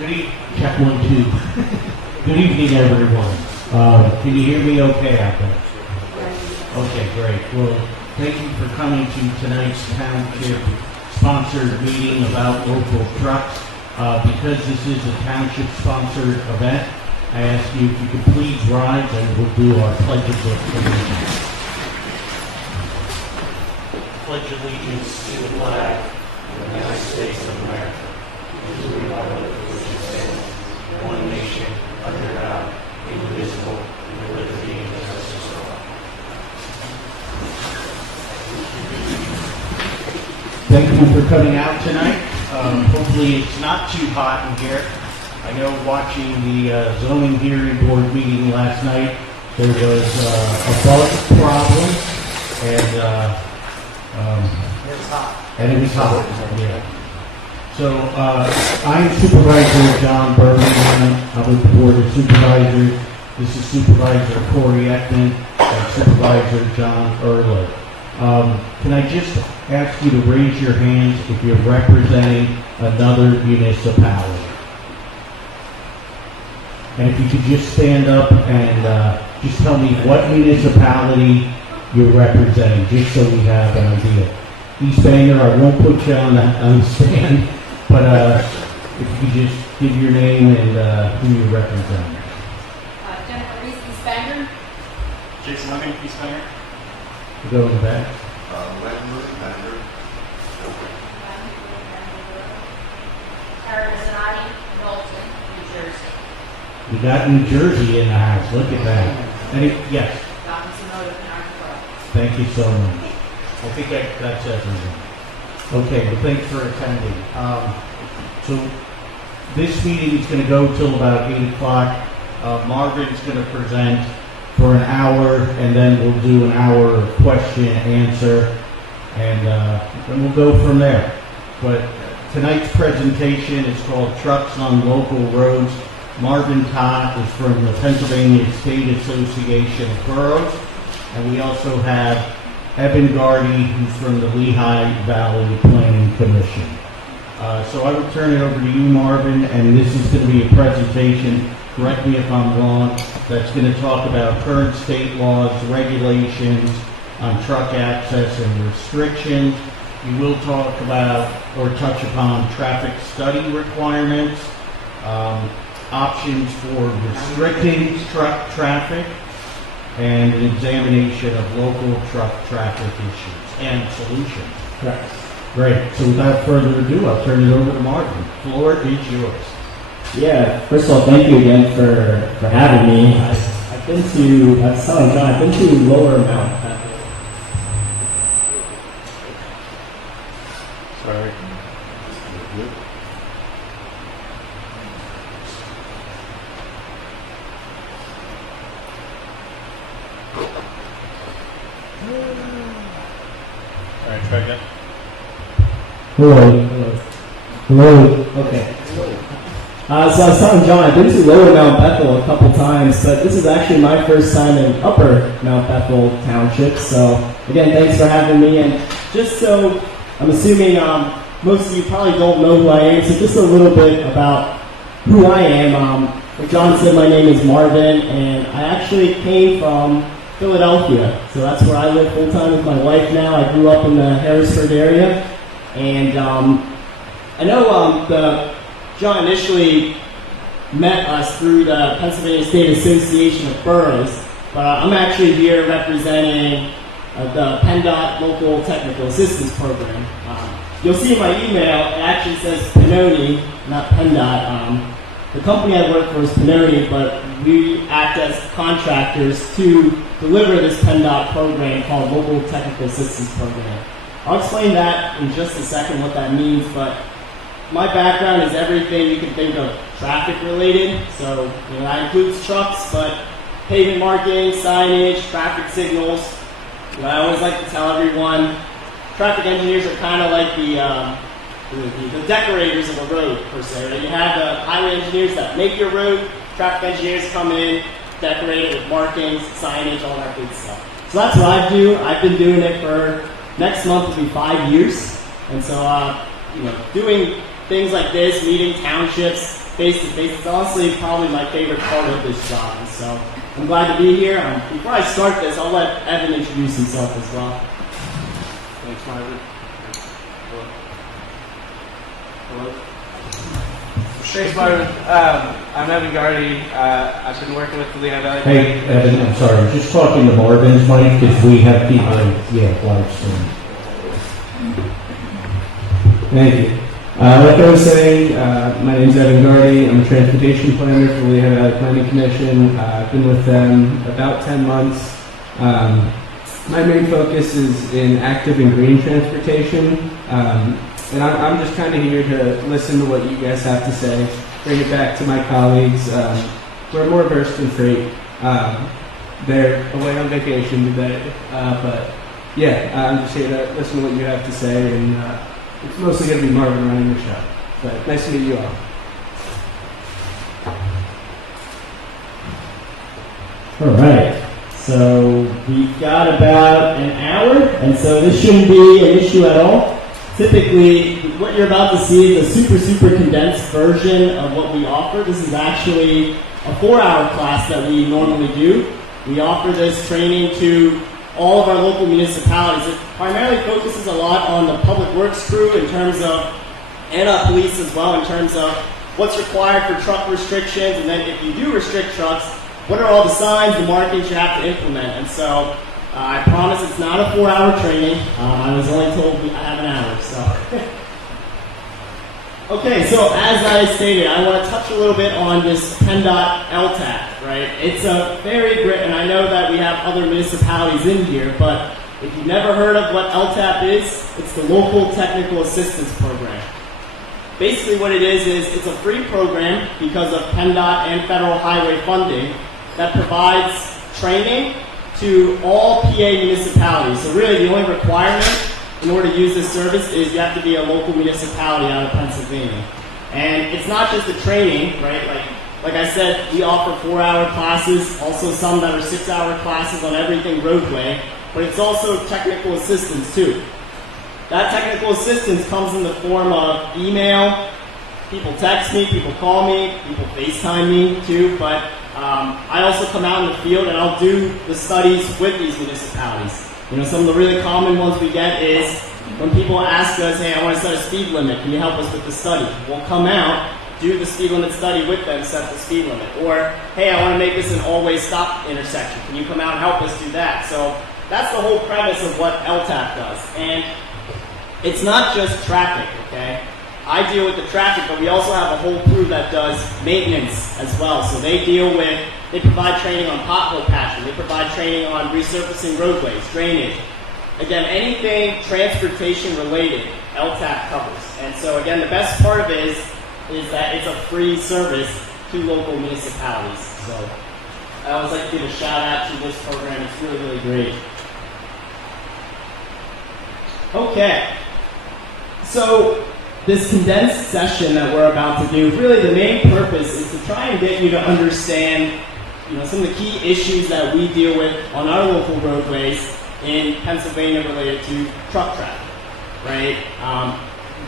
Check 1, 2. Good evening, everyone. Can you hear me okay out there? Okay, great. Well, thank you for coming to tonight's township-sponsored meeting about local trucks. Because this is a township-sponsored event, I ask you if you could please rise and we'll do our pledge of allegiance. Pledge allegiance to the flag of the United States of America, and to the republic for which it stands, one nation, under God, indivisible, with liberty and justice for all. Thank you for coming out tonight. Hopefully it's not too hot in here. I know watching the zoning hearing board meeting last night, there was a bug problem, and it was hot. Yeah. So I'm Supervisor John Birmingham. I'm with the Board of Supervisors. This is Supervisor Corey Ekman and Supervisor John Erler. Can I just ask you to raise your hands if you're representing another municipality? And if you could just stand up and just tell me what municipality you're representing, just so we have an idea. East Bangor, I won't put you on the stand, but if you could just give your name and who you're representing. Jennifer Reese, East Bangor. Jason Lemming, East Bangor. Go in the back. Wetmore, Bangor. Karen Zanotti, Knowlton, New Jersey. We got New Jersey in the house. Look at that. Yes. Dr. Zanotti, Narcoa. Thank you so much. I think that's everything. Okay, well, thanks for attending. So this meeting is going to go till about 8 o'clock. Marvin's going to present for an hour, and then we'll do an hour of question and answer, and then we'll go from there. But tonight's presentation is called Trucks on Local Roads. Marvin Todd is from the Pennsylvania State Association of Boroughs, and we also have Evan Gardy, who's from the Lehigh Valley Planning Commission. So I will turn it over to you, Marvin, and this is going to be a presentation, correct me if I'm wrong, that's going to talk about current state laws, regulations on truck access and restrictions. You will talk about or touch upon traffic study requirements, options for restricting truck traffic, and an examination of local truck traffic issues and solutions. Correct. Great. So without further ado, I'll turn it over to Martin. The floor is yours. Yeah, first of all, thank you again for having me. I've been to, I was telling John, I've been to Lower Mount Bethel. Sorry. All right, try again. Hello. Okay. So I was telling John, I've been to Lower Mount Bethel a couple times, but this is actually my first time in Upper Mount Bethel Township. So again, thanks for having me. And just so, I'm assuming most of you probably don't know who I am, so just a little bit about who I am. Like John said, my name is Marvin, and I actually came from Philadelphia. So that's where I live full time with my wife now. I grew up in the Harrisburg area, and I know John initially met us through the Pennsylvania State Association of Boroughs, but I'm actually here representing the PennDOT Local Technical Assistance Program. You'll see in my email, it actually says Pennoni, not PennDOT. The company I work for is Pennoni, but we act as contractors to deliver this PennDOT program called Local Technical Assistance Program. I'll explain that in just a second, what that means, but my background is everything you can think of traffic related. So that includes trucks, but pavement markings, signage, traffic signals. I always like to tell everyone, traffic engineers are kind of like the decorators of a road, per se. Right? You have the highway engineers that make your road, traffic engineers come in, decorate it with markings, signage, all that good stuff. So that's what I do. I've been doing it for, next month will be 5 years. And so, doing things like this, meeting townships, face-to-face. It's honestly probably my favorite part of this job, and so I'm glad to be here. Before I start this, I'll let Evan introduce himself as well. Thanks, Marvin. Hello. Thanks, Marvin. I'm Evan Gardy. I've been working with the Lehigh Valley. Hey, Evan, I'm sorry, I'm just talking to Marvin's mic because we have people, live stream. Thank you. Like I was saying, my name is Evan Gardy. I'm a transportation planner for the Lehigh Valley Planning Commission. I've been with them about 10 months. My main focus is in active and green transportation. And I'm just kind of here to listen to what you guys have to say, bring it back to my colleagues. We're more versed in freight. They're away on vacation today. But yeah, I'm just here to listen to what you have to say. And it's mostly going to be Marvin running the show. But nice to meet you all. All right. So we've got about an hour, and so this shouldn't be an issue at all. Typically, what you're about to see is a super condensed version of what we offer. This is actually a 4-hour class that we normally do. We offer this training to all of our local municipalities. It primarily focuses a lot on the public works crew in terms of, and police as well, in terms of what's required for truck restrictions, and then if you do restrict trucks, what are all the signs, the markings you have to implement. And so I promise it's not a 4-hour training. I was only told I have an hour, so. Okay, so as I stated, I want to touch a little bit on this PennDOT LTAP, right? It's a very great, and I know that we have other municipalities in here, but if you've never heard of what LTAP is, it's the Local Technical Assistance Program. Basically what it is it's a free program because of PennDOT and federal highway funding that provides training to all PA municipalities. So really the only requirement in order to use this service is you have to be a local municipality out of Pennsylvania. And it's not just the training, right? Like I said, we offer 4-hour classes, also some that are 6-hour classes on everything roadway, but it's also technical assistance too. That technical assistance comes in the form of email, people text me, people call me, people FaceTime me too, but I also come out in the field and I'll do the studies with these municipalities. You know, some of the really common ones we get is when people ask us, hey, I want to set a speed limit, can you help us with the study? We'll come out, do the speed limit study with them, set the speed limit. Or, hey, I want to make this an always stop intersection, can you come out and help us do that? So that's the whole premise of what LTAP does. And it's not just traffic, okay? I deal with the traffic, but we also have a whole crew that does maintenance as well. So they provide training on pothole patching, they provide training on resurfacing roadways, drainage. Again, anything transportation related, LTAP covers. And so again, the best part of it is that it's a free service to local municipalities. So I always like to give a shout out to this program, it's really, really great. Okay, so this condensed session that we're about to do, really the main purpose is to try and get you to understand, you know, some of the key issues that we deal with on our local roadways in Pennsylvania related to truck traffic, right?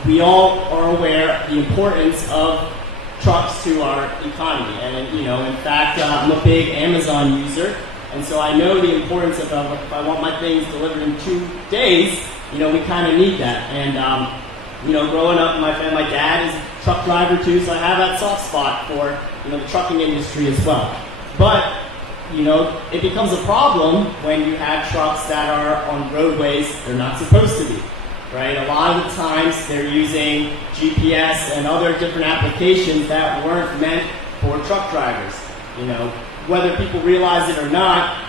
We all are aware of the importance of trucks to our economy, and you know, in fact, I'm a big Amazon user, and so I know the importance of if I want my things delivered in 2 days, you know, we kind of need that. And you know, growing up in my family, my dad is a truck driver too, so I have that soft spot for, you know, the trucking industry as well. But, you know, it becomes a problem when you have trucks that are on roadways they're not supposed to be, right? A lot of the times they're using GPS and other different applications that weren't meant for truck drivers. You know, whether people realize it or not,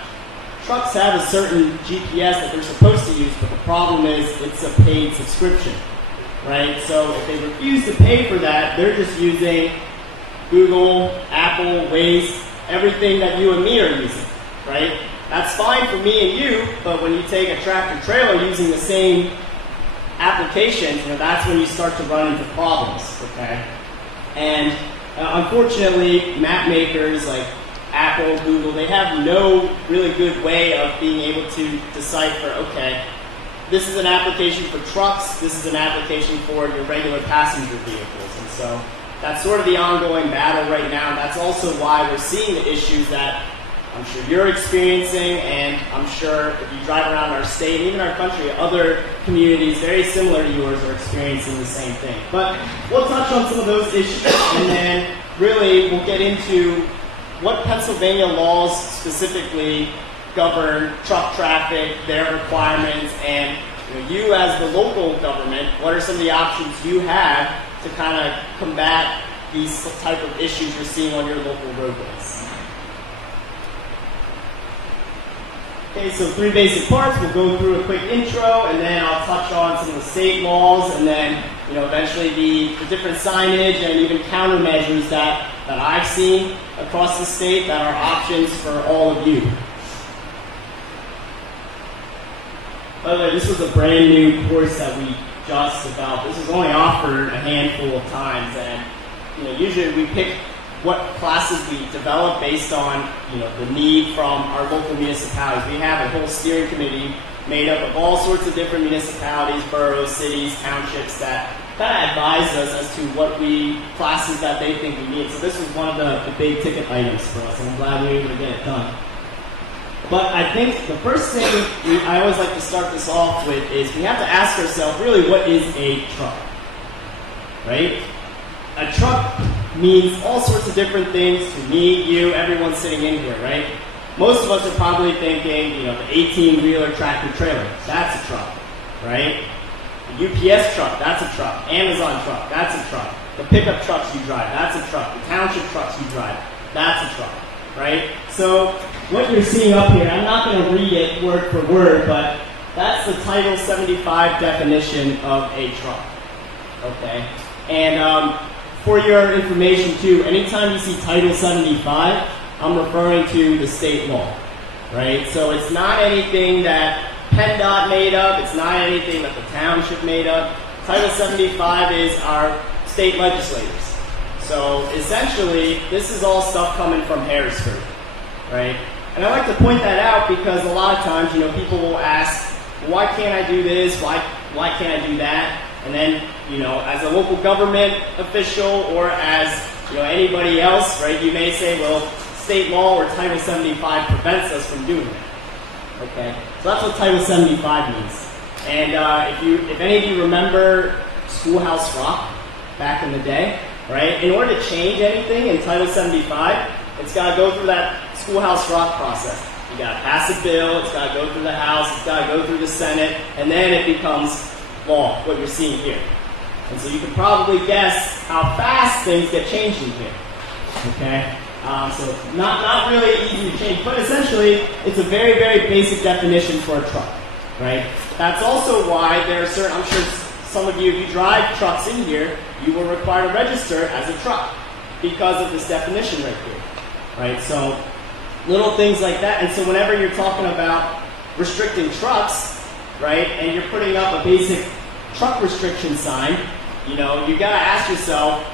trucks have a certain GPS that they're supposed to use, but the problem is it's a paid subscription. Right? So if they refuse to pay for that, they're just using Google, Apple, Waze, everything that you and me are using, right? That's fine for me and you, but when you take a tractor trailer using the same applications, you know, that's when you start to run into problems, okay? And unfortunately, map makers like Apple, Google, they have no really good way of being able to decipher, okay, this is an application for trucks, this is an application for your regular passenger vehicles. And so that's sort of the ongoing battle right now. And that's also why we're seeing the issues that I'm sure you're experiencing, and I'm sure if you drive around our state, even our country, other communities very similar to yours are experiencing the same thing. But we'll touch on some of those issues, and then really we'll get into what Pennsylvania laws specifically govern truck traffic, their requirements, and you as the local government, what are some of the options you have to kind of combat these type of issues you're seeing on your local roadways. Okay, so 3 basic parts. We'll go through a quick intro, and then I'll touch on some of the state laws, and then eventually the different signage and even countermeasures that I've seen across the state that are options for all of you. By the way, this was a brand new course that we just developed. This was only offered a handful of times, and usually we pick what classes we develop based on the need from our local municipalities. We have a whole steering committee made up of all sorts of different municipalities, boroughs, cities, townships that kind of advise us as to what classes that they think we need. So this was one of the big ticket items for us, and I'm glad we were able to get it done. But I think the first thing I always like to start this off with is we have to ask ourselves, really, what is a truck? Right? A truck means all sorts of different things to me, you, everyone sitting in here, right? Most of us are probably thinking, the 18-wheeler tractor trailer, that's a truck, right? The UPS truck, that's a truck. Amazon truck, that's a truck. The pickup trucks you drive, that's a truck. The township trucks you drive, that's a truck, right? So what you're seeing up here, I'm not going to read it word for word, but that's the Title 75 definition of a truck, okay? And for your information too, anytime you see Title 75, I'm referring to the state law, right? So it's not anything that PennDOT made up, it's not anything that the township made up. Title 75 is our state legislators. So essentially, this is all stuff coming from Harrisburg, right? And I like to point that out because a lot of times, people will ask, why can't I do this? Why can't I do that? And then, as a local government official or as, anybody else, right, you may say, well, state law or Title 75 prevents us from doing that. Okay? So that's what Title 75 means. And if any of you remember Schoolhouse Rock back in the day, right, in order to change anything in Title 75, it's got to go through that Schoolhouse Rock process. You got to pass a bill, it's got to go through the House, it's got to go through the Senate, and then it becomes law, what you're seeing here. And so you can probably guess how fast things get changed in here. Okay? So not really easy to change, but essentially it's a very, very basic definition for a truck, right? That's also why there are certain, I'm sure some of you, if you drive trucks in here, you will require to register as a truck because of this definition right here, right? So little things like that. And so whenever you're talking about restricting trucks, right, and you're putting up a basic truck restriction sign, you got to ask yourself,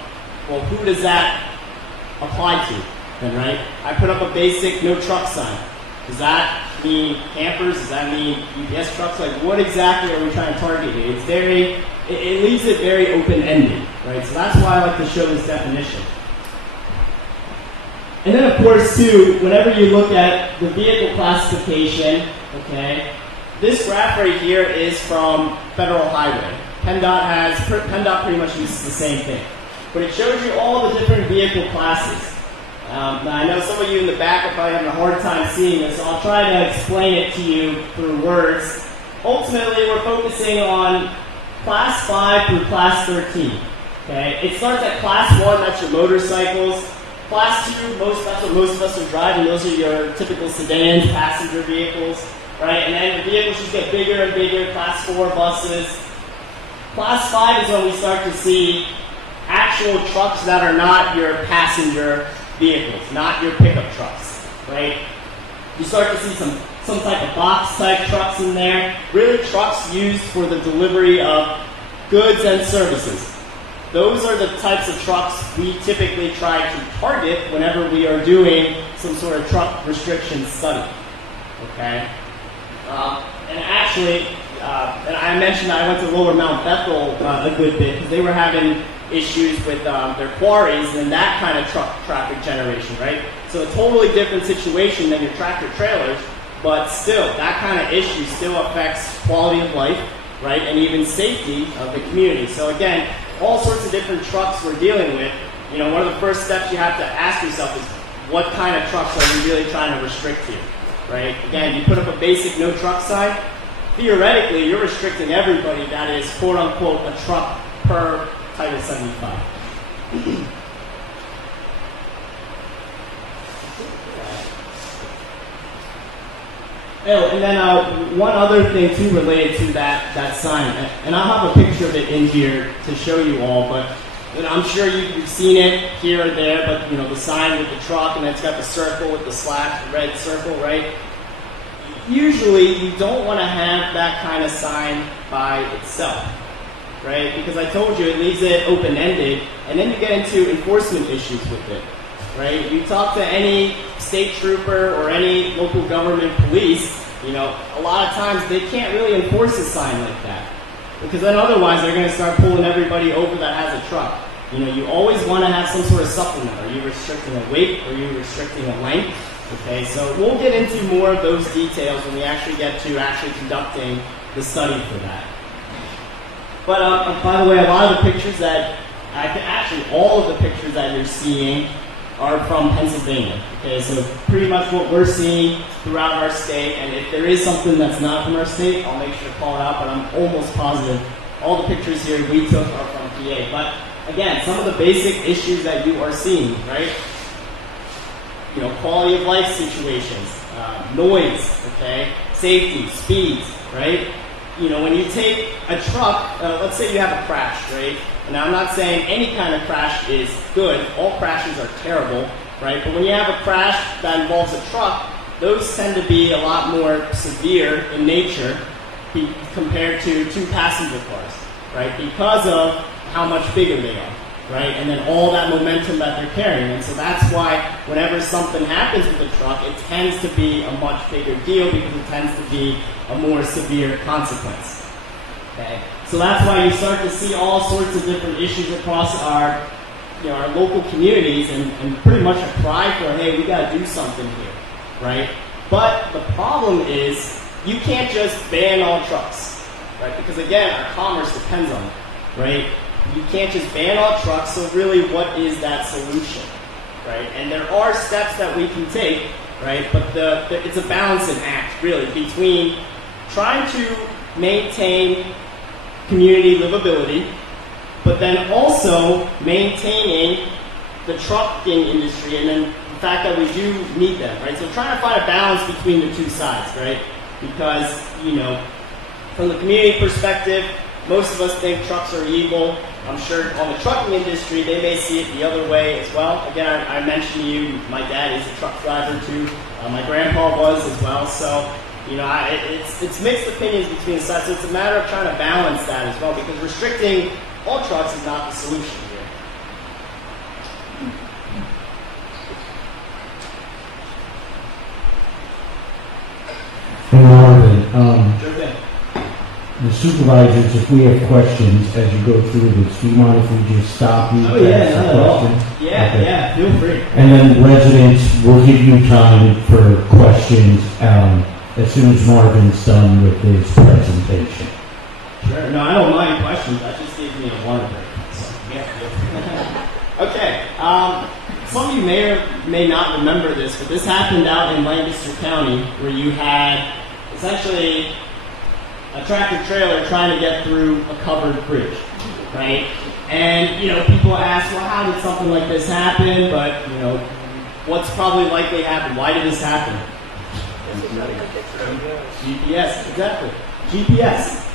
well, who does that apply to? Then, right? I put up a basic no truck sign. Does that mean campers? Does that mean UPS trucks? Like, what exactly are we trying to target here? It's it leaves it very open-ended, right? So that's why I like to show this definition. And then, of course, too, whenever you look at the vehicle classification, okay, this graph right here is from Federal Highway. PennDOT pretty much uses the same thing. But it shows you all the different vehicle classes. Now, I know some of you in the back are probably having a hard time seeing this, so I'll try to explain it to you through words. Ultimately, we're focusing on Class 5 through Class 13. Okay? It starts at Class 1, that's your motorcycles. Class 2, that's what most of us are driving. Those are your typical sedans, passenger vehicles. Right? And then the vehicles just get bigger and bigger, Class 4 buses. Class 5 is when we start to see actual trucks that are not your passenger vehicles, not your pickup trucks, right? You start to see some type of box-type trucks in there, really trucks used for the delivery of goods and services. Those are the types of trucks we typically try to target whenever we are doing some sort of truck restriction study, okay? And actually, and I mentioned I went to Lower Mount Bethel a good bit because they were having issues with their quarries and that kind of truck traffic generation, right? So a totally different situation than your tractor trailers, but still, that kind of issue still affects quality of life, right, and even safety of the community. So again, all sorts of different trucks we're dealing with. You know, one of the first steps you have to ask yourself is, what kind of trucks are we really trying to restrict here, right? Again, you put up a basic no truck sign, theoretically, you're restricting everybody that is, quote unquote, a truck per Title 75. Oh, and then one other thing too related to that sign, and I'll have a picture of it in here to show you all, but you know, I'm sure you've seen it here or there, but you know, the sign with the truck and it's got the circle with the slash, the red circle, right? Usually you don't want to have that kind of sign by itself, right? Because I told you it leaves it open-ended, and then you get into enforcement issues with it, right? You talk to any state trooper or any local government police, you know, a lot of times they can't really enforce a sign like that. Because then otherwise they're going to start pulling everybody over that has a truck. You know, you always want to have some sort of supplement. Are you restricting a weight? Are you restricting a length? Okay, so we'll get into more of those details when we actually get to actually conducting the study for that. But by the way, a lot of the pictures that, actually all of the pictures that you're seeing are from Pennsylvania. Okay, so pretty much what we're seeing throughout our state, and if there is something that's not from our state, I'll make sure to call it out, but I'm almost positive all the pictures here we took are from PA. But again, some of the basic issues that you are seeing, right? You know, quality of life situations, noise, okay, safety, speeds, right? You know, when you take a truck, let's say you have a crash, right? Now, I'm not saying any kind of crash is good. All crashes are terrible, right? But when you have a crash that involves a truck, those tend to be a lot more severe in nature compared to two passenger cars, right? Because of how much bigger they are, right? And then all that momentum that they're carrying. And so that's why whenever something happens with a truck, it tends to be a much bigger deal because it tends to be a more severe consequence, okay? So that's why you start to see all sorts of different issues across our, you know, our local communities and pretty much a cry for, hey, we got to do something here, right? But the problem is you can't just ban all trucks, right? Because again, our commerce depends on it, right? You can't just ban all trucks, so really what is that solution, right? And there are steps that we can take, right? But it's a balancing act, really, between trying to maintain community livability, but then also maintaining the trucking industry and then the fact that we do need them, right? So trying to find a balance between the two sides, right? Because, you know, from the community perspective, most of us think trucks are evil. I'm sure on the trucking industry, they may see it the other way as well. Again, I mentioned to you, my dad is a truck driver too. My grandpa was as well. So, you know, it's mixed opinions between the sides. So it's a matter of trying to balance that as well, because restricting all trucks is not the solution here. And Marvin, Sure thing. the supervisors, if we have questions as you go through this, do you mind if we just stop you? Oh yeah, ask not the at all. questions? Yeah, Okay. yeah, feel free. And then residents will give you time for questions as soon as Marvin's done with his presentation. Sure. No, I don't mind questions. That just gives me a water break. So, yeah. Okay. Some of you may or may not remember this, but this happened out in Lancaster County where you had essentially a tractor trailer trying to get through a covered bridge, right? And, you know, people ask, well, how did something like this happen? But, you know, what's probably likely happened? Why did this happen? GPS, exactly. GPS,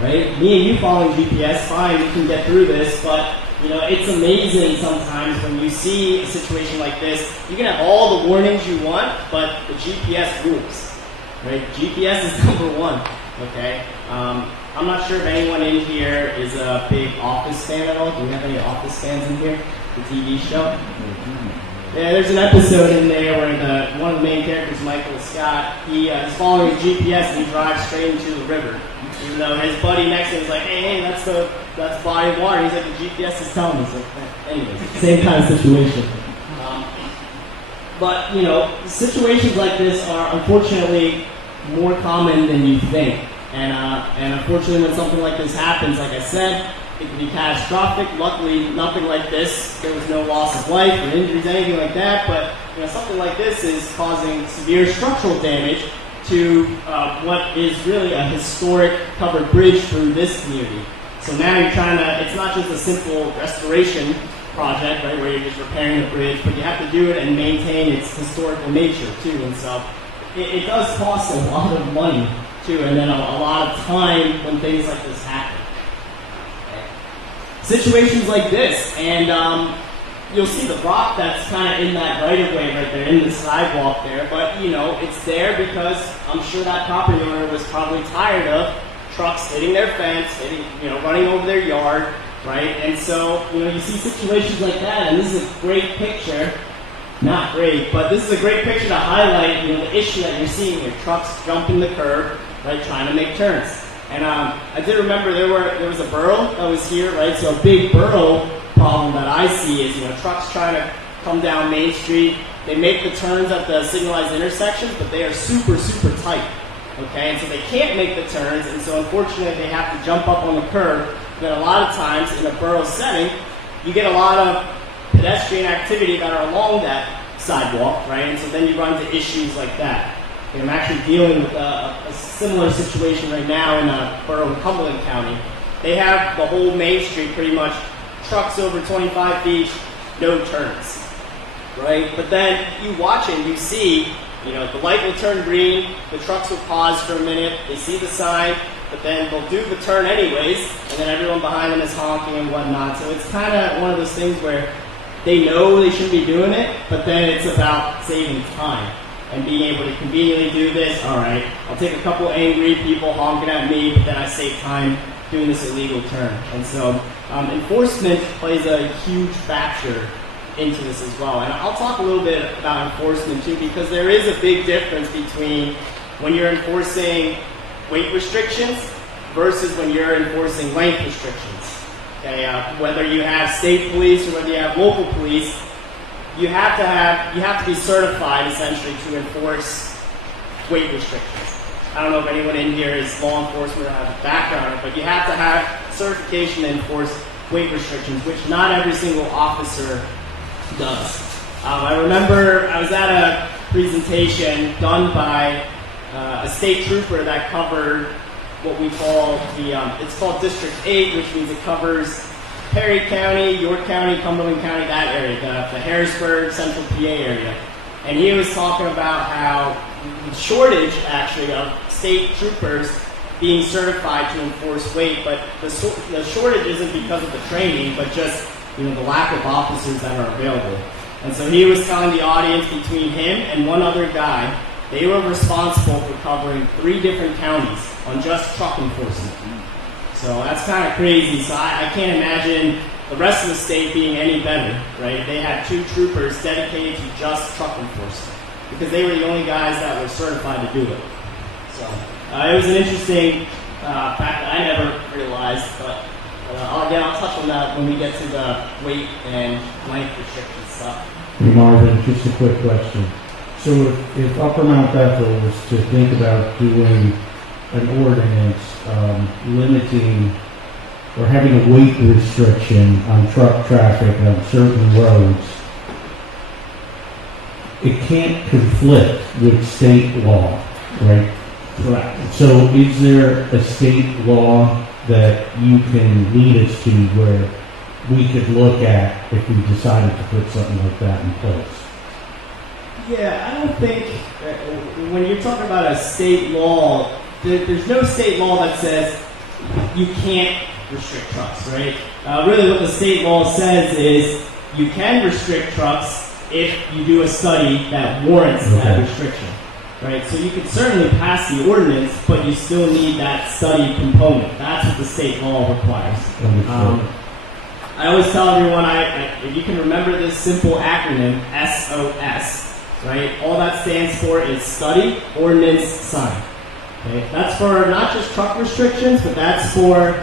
right? Me and you following GPS, fine, we can get through this, but, you know, it's amazing sometimes when you see a situation like this. You can have all the warnings you want, but the GPS rules, right? GPS is number one, okay? I'm not sure if anyone in here is a big Office fan at all. Do we have any Office fans in here? The TV show? Yeah, there's an episode in there where one of the main characters, Michael Scott, he's following his GPS and he drives straight into the river. Even though his buddy next to him was like, hey, that's the body of water. He's like, the GPS is telling me. So, anyways, same kind of situation. But, situations like this are unfortunately more common than you think. And unfortunately, when something like this happens, like I said, it can be catastrophic. Luckily, nothing like this. There was no loss of life or injuries, anything like that. But something like this is causing severe structural damage to what is really a historic covered bridge through this community. So now you're trying to, it's not just a simple restoration project, right, where you're just repairing the bridge, but you have to do it and maintain its historical nature too. And so it does cost a lot of money too, and then a lot of time when things like this happen. Situations like this, and you'll see the rock that's kind of in that right-of-way right there, in the sidewalk there, but it's there because I'm sure that property owner was probably tired of trucks hitting their fence, running over their yard, right? And so, you see situations like that, and this is a great picture. Not great, but this is a great picture to highlight, the issue that you're seeing here. Trucks jumping the curb, right, trying to make turns. And I did remember there was a borough that was here, right? So a big borough problem that I see is, trucks trying to come down Main Street. They make the turns at the signalized intersections, but they are super, super tight, okay? And so they can't make the turns, and so unfortunately they have to jump up on the curb. Then a lot of times in a borough setting, you get a lot of pedestrian activity that are along that sidewalk, right? And so then you run into issues like that. And I'm actually dealing with a similar situation right now in a borough in Cumberland County. They have the whole Main Street pretty much trucks over 25 feet, no turns, right? But then you watch it, you see, the light will turn green, the trucks will pause for a minute, they see the sign, but then they'll do the turn anyways, and then everyone behind them is honking and whatnot. So it's kind of one of those things where they know they shouldn't be doing it, but then it's about saving time and being able to conveniently do this. All right, I'll take a couple angry people honking at me, but then I save time doing this illegal turn. And so enforcement plays a huge factor into this as well. And I'll talk a little bit about enforcement too, because there is a big difference between when you're enforcing weight restrictions versus when you're enforcing length restrictions. Okay, whether you have state police or whether you have local police, you have to be certified essentially to enforce weight restrictions. I don't know if anyone in here is law enforcement or has a background, but you have to have certification to enforce weight restrictions, which not every single officer does. I remember I was at a presentation done by a state trooper that covered what we call it's called District 8, which means it covers Perry County, York County, Cumberland County, that area, the Harrisburg, Central PA area. And he was talking about how the shortage, actually, of state troopers being certified to enforce weight, but the shortage isn't because of the training, but just the lack of officers that are available. And so he was telling the audience between him and one other guy, they were responsible for covering 3 different counties on just truck enforcement. So that's kind of crazy. So I can't imagine the rest of the state being any better, right? They had 2 troopers dedicated to just truck enforcement because they were the only guys that were certified to do it. So it was an interesting fact that I never realized, but I'll touch on that when we get to the weight and length restriction stuff. Hey Marvin, just a quick question. So if Upper Mount Bethel was to think about doing an ordinance limiting or having a weight restriction on truck traffic on certain roads, it can't conflict with state law, right? Correct. So is there a state law that you can lead us to where we could look at if we decided to put something like that in place? Yeah, I don't think when you're talking about a state law, there's no state law that says you can't restrict trucks, right? Really what the state law says is you can restrict trucks if you do a study that warrants that restriction, right? So you can certainly pass the ordinance, but you still need that study component. That's what the state law requires. I always tell everyone, if you can remember this simple acronym, SOS, right? All that stands for is study, ordinance, sign. Okay? That's for not just truck restrictions, but that's for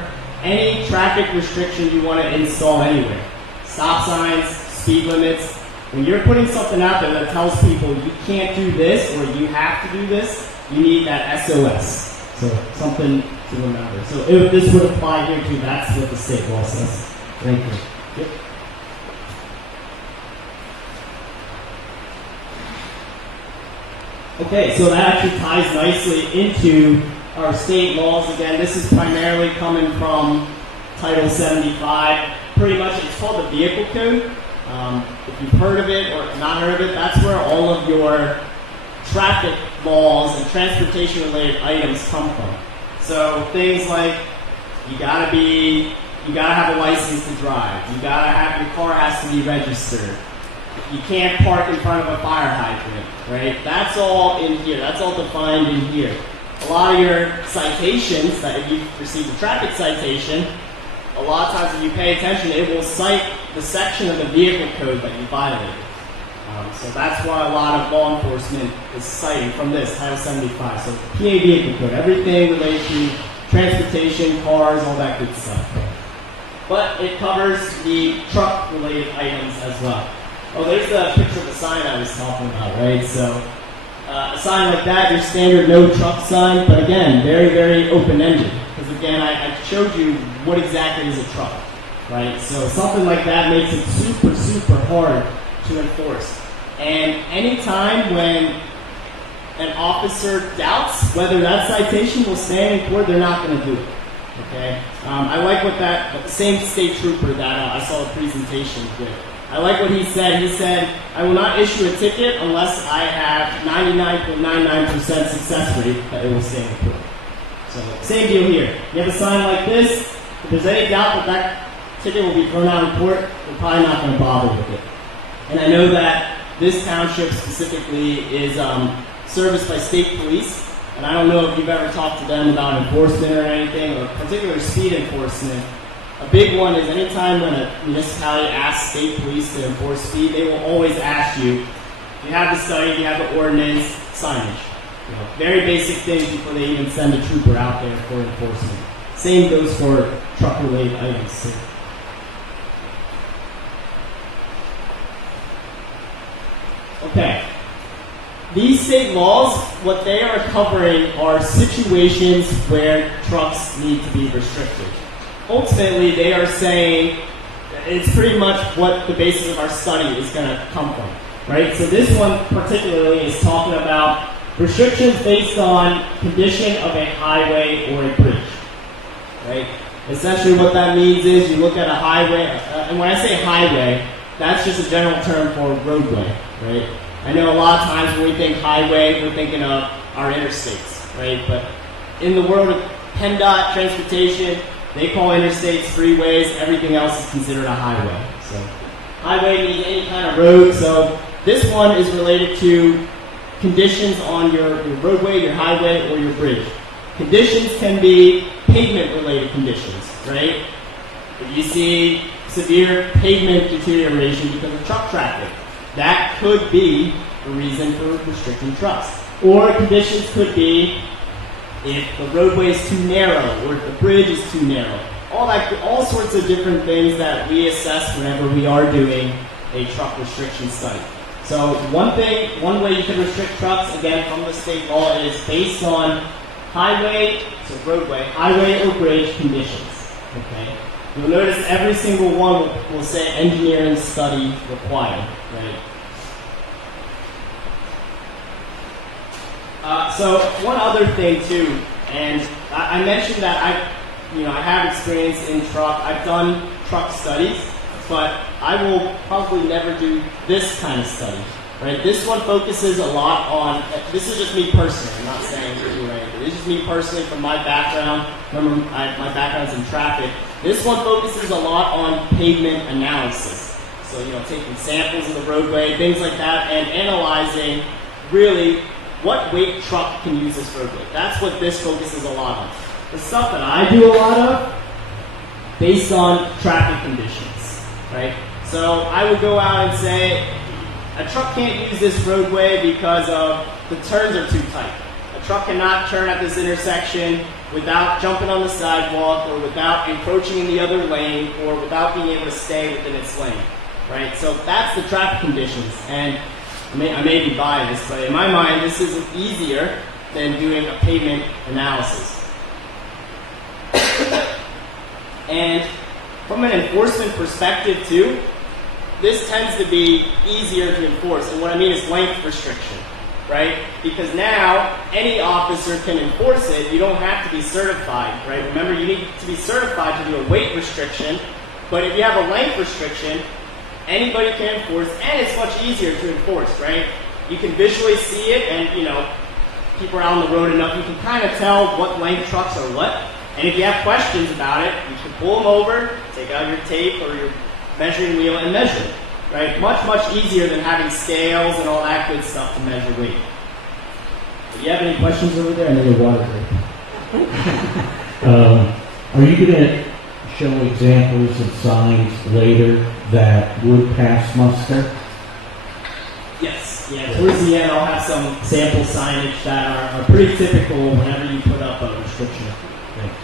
any traffic restriction you want to install anywhere. Stop signs, speed limits. When you're putting something out there that tells people you can't do this or you have to do this, you need that SOS. So something to remember. So if this would apply here too, that's what the state law says. Thank you. Yep. Okay, so that actually ties nicely into our state laws. Again, this is primarily coming from Title 75. Pretty much, it's called the Vehicle Code. If you've heard of it or not heard of it, that's where all of your traffic laws and transportation-related items come from. So things like you gotta have a license to drive. Your car has to be registered. You can't park in front of a fire hydrant, right? That's all in here. That's all defined in here. A lot of your citations, that if you receive a traffic citation, a lot of times if you pay attention, it will cite the section of the vehicle code that you violated. So that's why a lot of law enforcement is citing from this, Title 75. So PA vehicle code, everything related to transportation, cars, all that good stuff. But it covers the truck-related items as well. Oh, there's the picture of the sign I was talking about, right? So a sign like that, your standard no truck sign, but again, very, very open-ended. Because again, I showed you what exactly is a truck, right? So something like that makes it super, super hard to enforce. And anytime when an officer doubts whether that citation will stand in court, they're not going to do it. Okay? I like what the same state trooper that I saw a presentation with. I like what he said. He said, I will not issue a ticket unless I have 99.99% success rate that it will stand in court. So same deal here. You have a sign like this. If there's any doubt that ticket will be thrown out in court, we're probably not going to bother with it. And I know that this township specifically is serviced by state police, and I don't know if you've ever talked to them about enforcement or anything, or particular speed enforcement. A big one is anytime when a municipality asks state police to enforce speed, they will always ask you, do you have the study, do you have the ordinance, signage. You know, very basic things before they even send a trooper out there for enforcement. Same goes for truck-related items too. Okay. These state laws, what they are covering are situations where trucks need to be restricted. Ultimately, they are saying it's pretty much what the basis of our study is going to come from, right? So this one particularly is talking about restrictions based on condition of a highway or a bridge, right? Essentially what that means is you look at a highway, and when I say highway, that's just a general term for roadway, right? I know a lot of times when we think highway, we're thinking of our interstates, right? But in the world of PennDOT transportation, they call interstates freeways. Everything else is considered a highway. So highway means any kind of road. So this one is related to conditions on your roadway, your highway, or your bridge. Conditions can be pavement-related conditions, right? If you see severe pavement deterioration because of truck traffic, that could be a reason for restricting trucks. Or conditions could be if the roadway is too narrow or if the bridge is too narrow. All sorts of different things that we assess whenever we are doing a truck restriction study. So one way you can restrict trucks, again, from the state law is based on highway or bridge conditions. Okay? You'll notice every single one will say engineering study required, right? So one other thing too, and I mentioned that I have experience in truck. I've done truck studies, but I will probably never do this kind of study, right? This one focuses a lot on. This is just me personally. I'm not saying you're right. This is just me personally from my background. Remember, my background's in traffic. This one focuses a lot on pavement analysis. So, taking samples of the roadway, things like that, and analyzing really what weight truck can use this roadway. That's what this focuses a lot on. The stuff that I do a lot of, based on traffic conditions, right? So I would go out and say, a truck can't use this roadway because the turns are too tight. a truck cannot turn at this intersection without jumping on the sidewalk or without encroaching in the other lane or without being able to stay within its lane, right? So that's the traffic conditions. And I may be biased, but in my mind, this is easier than doing a pavement analysis. And from an enforcement perspective too, this tends to be easier to enforce. And what I mean is length restriction, right? Because now any officer can enforce it. You don't have to be certified, right? Remember, you need to be certified to do a weight restriction. But if you have a length restriction, anybody can enforce, and it's much easier to enforce, right? You can visually see it, and people are out on the road enough, you can kind of tell what length trucks are what. And if you have questions about it, you can pull them over, take out your tape or your measuring wheel and measure it, right? Much, much easier than having scales and all that good stuff to measure weight. Do you have any questions over there? I need a water break. Are you going to show examples of signs later that would pass muster? Yes. Yeah. Towards the end, I'll have some sample signage that are pretty typical whenever you put up a restriction. Thanks.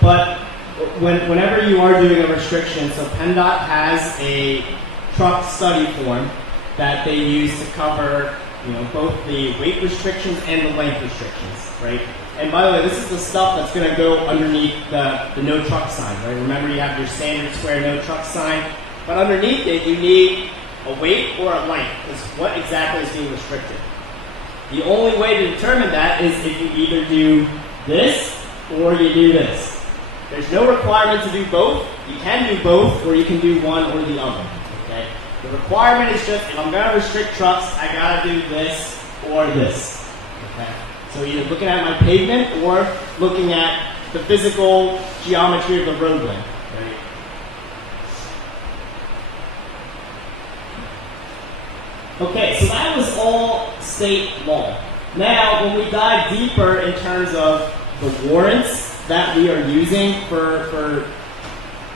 But whenever you are doing a restriction, so PennDOT has a truck study form that they use to cover, both the weight restrictions and the length restrictions, right? And by the way, this is the stuff that's going to go underneath the no truck sign, right? Remember, you have your standard square no truck sign, but underneath it, you need a weight or a length, because what exactly is being restricted? The only way to determine that is if you either do this or you do this. There's no requirement to do both. You can do both, or you can do one or the other. Okay? The requirement is just, if I'm going to restrict trucks, I got to do this or this. Okay? So either looking at my pavement or looking at the physical geometry of the roadway. Right? Okay, so that was all state law. Now, when we dive deeper in terms of the warrants that we are using for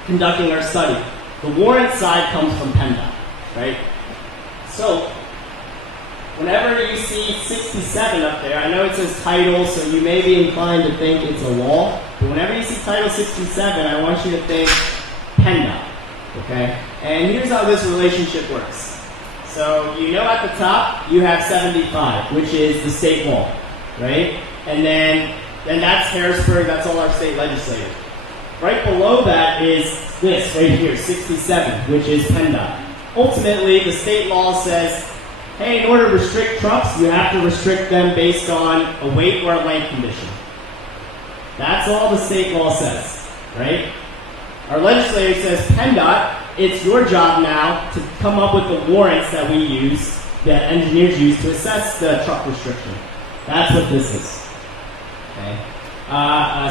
conducting our study, the warrant side comes from PennDOT, right? So, whenever you see 67 up there, I know it says title, so you may be inclined to think it's a law, but whenever you see title 67, I want you to think PennDOT, okay? And here's how this relationship works. So, at the top, you have 75, which is the state law, right? And then that's Harrisburg, that's all our state legislators. Right below that is this right here, 67, which is PennDOT. Ultimately, the state law says, hey, in order to restrict trucks, you have to restrict them based on a weight or a length condition. That's all the state law says, right? Our legislator says, PennDOT, it's your job now to come up with the warrants that we use, that engineers use to assess the truck restriction. That's what this is. Okay.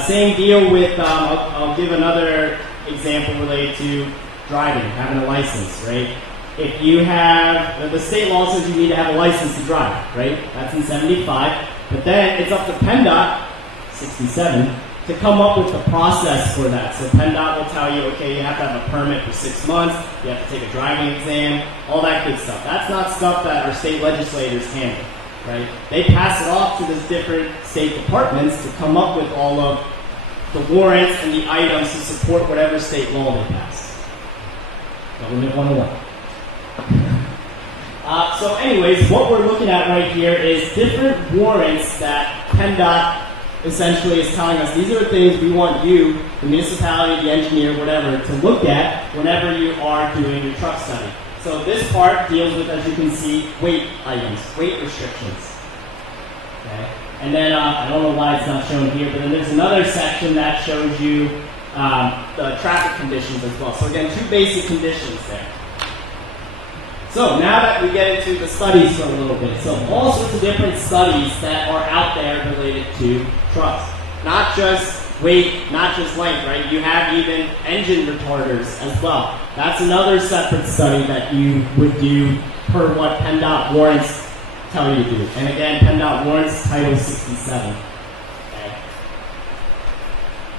Same deal with, I'll give another example related to driving, having a license, right? If you have, the state law says you need to have a license to drive, right? That's in 75. But then it's up to PennDOT, 67, to come up with the process for that. So PennDOT will tell you, okay, you have to have a permit for 6 months, you have to take a driving exam, all that good stuff. That's not stuff that our state legislators handle, right? They pass it off to the different state departments to come up with all of the warrants and the items to support whatever state law they pass. Government 101. So anyways, what we're looking at right here is different warrants that PennDOT essentially is telling us these are the things we want you, the municipality, the engineer, whatever, to look at whenever you are doing your truck study. So this part deals with, as you can see, weight items, weight restrictions. Okay? And then, I don't know why it's not shown here, but then there's another section that shows you the traffic conditions as well. So again, two basic conditions there. So now that we get into the studies for a little bit, so all sorts of different studies that are out there related to trucks. Not just weight, not just length, right? You have even engine retarders as well. That's another separate study that you would do per what PennDOT warrants tell you to do. And again, PennDOT warrants Title 67. Okay.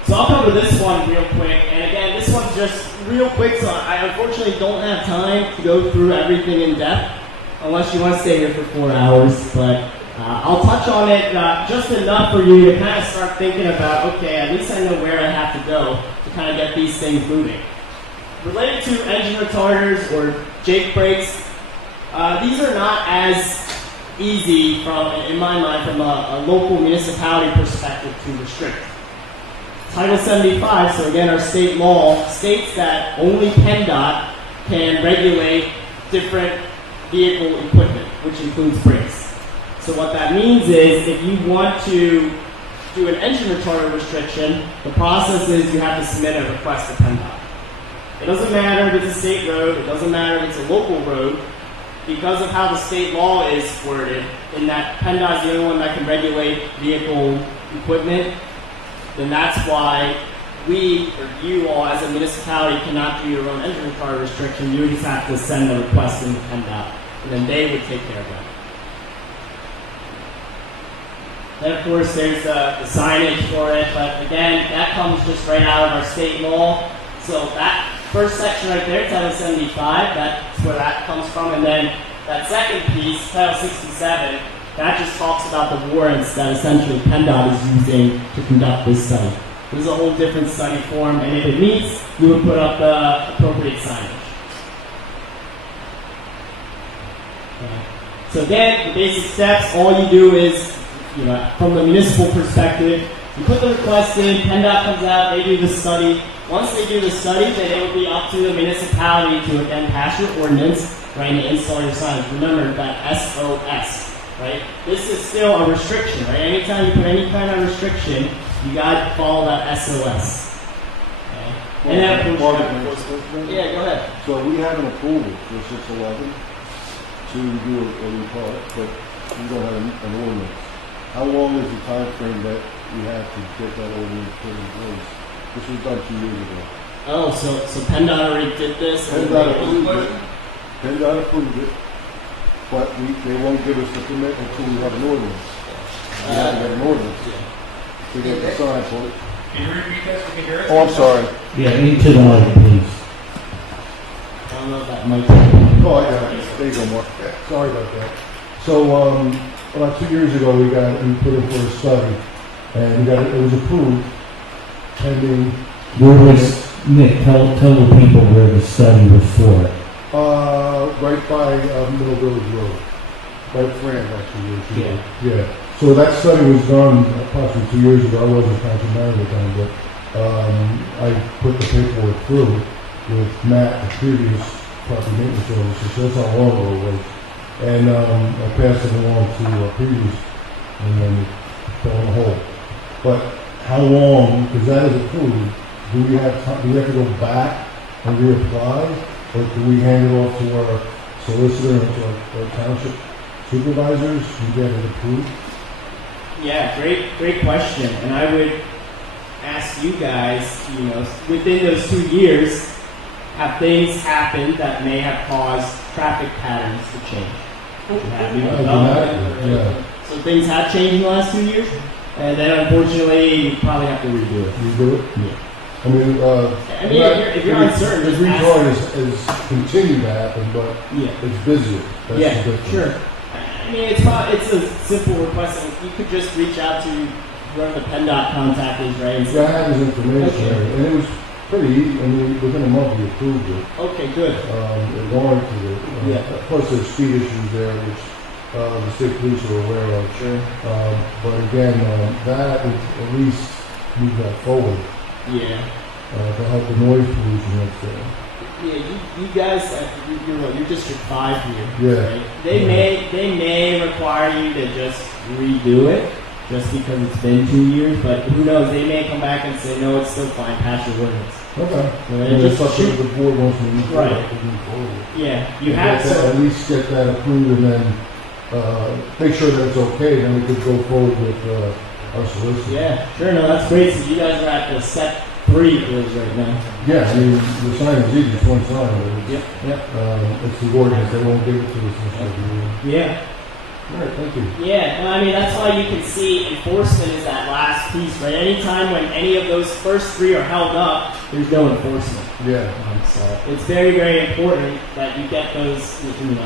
So I'll cover this one real quick. And again, this one's just real quick, so I unfortunately don't have time to go through everything in depth, unless you want to stay here for 4 hours, but I'll touch on it just enough for you to kind of start thinking about, okay, at least I know where I have to go to kind of get these things moving. Related to engine retarders or Jake brakes, these are not as easy in my mind, from a local municipality perspective to restrict. Title 75, so again, our state law states that only PennDOT can regulate different vehicle equipment, which includes brakes. So what that means is, if you want to do an engine retarder restriction, the process is you have to submit a request to PennDOT. It doesn't matter if it's a state road, it doesn't matter if it's a local road, because of how the state law is worded, in that PennDOT is the only one that can regulate vehicle equipment, then that's why we, or you all as a municipality, cannot do your own engine retarder restriction. You would just have to send a request into PennDOT, and then they would take care of that. Then, of course, there's the signage for it, but again, that comes just right out of our state law. So that first section right there, Title 75, that's where that comes from. And then that second piece, Title 67, that just talks about the warrants that essentially PennDOT is using to conduct this study. This is a whole different study form, and if it meets, we would put up the appropriate signage. Okay. So again, the basic steps, all you do is, from the municipal perspective, you put the request in, PennDOT comes out, they do the study. Once they do the study, then it will be up to the municipality to again pass your ordinance, right, and install your signs. Remember that SOS, right? This is still a restriction, right? Anytime you put any kind of restriction, you got to follow that SOS. Okay? And then, yeah, go ahead. So we have an approval for 611 to do a report, but we don't have an ordinance. How long is the time frame that we have to get that ordinance put in place? This was done 2 years ago. Oh, so PennDOT already did this? PennDOT approved it. PennDOT approved it, but they won't give us the permit until we have an ordinance. We have to get an ordinance to get the sign for it. Can you repeat that so we can hear it? Oh, I'm sorry. Yeah, into the mic, please. I don't know if that might Oh, I got it. There you go, Mark. Sorry about that. So, about 2 years ago, we put in for a study, and it was approved, pending. Where was, Nick, tell the people where the study was for. Right by Middle Village Road, right Fran, actually. Yeah. So that study was done approximately 2 years ago. I wasn't council manager at the time, but I put the paperwork through with Matt, the previous property maintenance officer. So that's how long ago it was. And I passed it along to previous, and then it fell on hold. But how long, because that is approved, do we have to go back and reapply, or do we hand it off to our solicitor and to our township supervisors and get it approved? Yeah, great question. And I would ask you guys, within those 2 years, have things happened that may have caused traffic patterns to change? Yeah. So things have changed in the last 2 years, and then unfortunately you probably have to redo it. Redo it? Yeah. I mean, if you're uncertain, the just ask. retard is continued to happen, but Yeah. it's busier. That's the difference. Sure. I mean, it's a simple request. You could just reach out to whoever the PennDOT contact is, right? And Yeah, I had his information, Okay. and it was pretty easy. I mean, within a month we approved it. Okay, good. They're going to it. Yeah. Plus, there's speed issues there, which the state police are aware of. Sure. But again, that would at least move that forward Yeah. to help the noise pollution that's there. Yeah, you guys, you're District 5 here. Yeah. Right? They may require you to just redo it, just because it's been 2 years. But who knows? They may come back and say, no, it's still fine. Pass your ordinance. Okay. Well, And just it's something shoot- that the board wants to move forward. Right. to move forward. Yeah, you Get have that- to. at least get that approved, and then make sure that it's okay. Then we could go forward with our solicitor. Yeah, sure. No, that's great. So you guys are at the step 3 it is right now. Yeah, I mean, the sign is easy, it's one sign. Yep. It's the ordinance, they won't give it to us until we. Yeah. All right, thank you. Yeah, well, I mean, that's why you can see enforcement is that last piece, right? Anytime when any of those first 3 are held up, there's no enforcement. Yeah. So it's very, very important that you get those,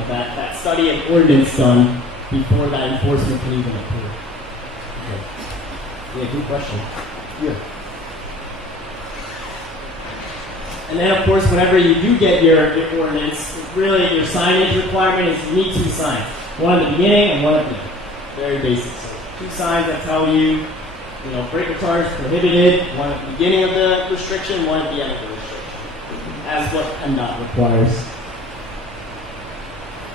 that study and ordinance done before that enforcement can even occur? Okay. Yeah, good question. Yeah. And then, of course, whenever you do get your ordinance, really your signage requirement is you need two signs. One at the beginning and one at the end. Very basic. So two signs that tell you, brake retardants prohibited, one at the beginning of the restriction, one at the end of the restriction. As what PennDOT requires.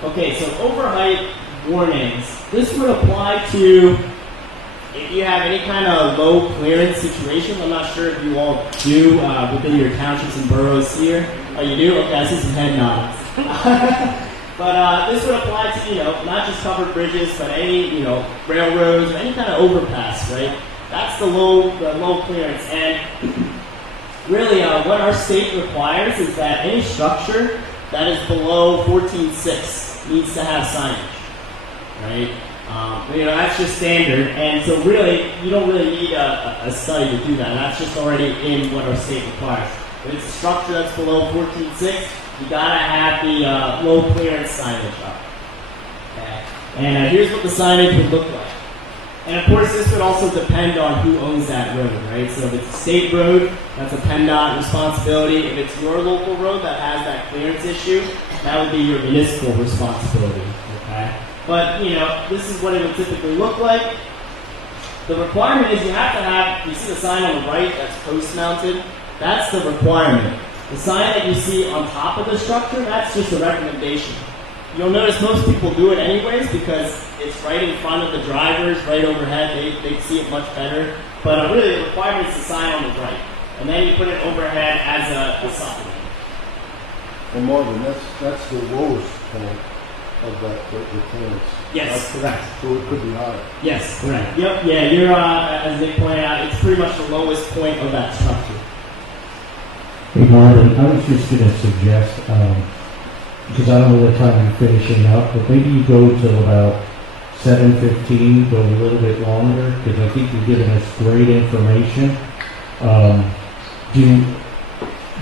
Okay, so overheight warnings. This would apply to if you have any kind of low clearance situations. I'm not sure if you all do within your townships and boroughs here. Oh, you do? Okay, I see some head nods. But this would apply to, not just covered bridges, but any, railroads or any kind of overpass, right? That's the low clearance. And really, what our state requires is that any structure that is below 14.6 needs to have signage, right? That's just standard, and so really, you don't really need a study to do that. That's just already in what our state requires. If it's a structure that's below 14.6, you gotta have the low clearance signage up. Okay. And here's what the signage would look like. And of course, this would also depend on who owns that road, right? So if it's a state road, that's a PennDOT responsibility. If it's your local road that has that clearance issue, that would be your municipal responsibility. Okay. But, this is what it would typically look like. The requirement is you have to have, you see the sign on the right that's post-mounted? That's the requirement. The sign that you see on top of the structure, that's just a recommendation. You'll notice most people do it anyways because it's right in front of the drivers, right overhead. They see it much better. But really, the requirement is the sign on the right. And then you put it overhead as a supplement. And Marvin, that's the lowest point of that, the clearance. Yes, correct. So it could be higher. Yes, correct. Yep, yeah, you're, as they pointed out, it's pretty much the lowest point of that structure. Hey Marvin, I was just going to suggest, because I don't know what time you're finishing up, but maybe you go till about 7:15, go a little bit longer, because I think you're giving us great information.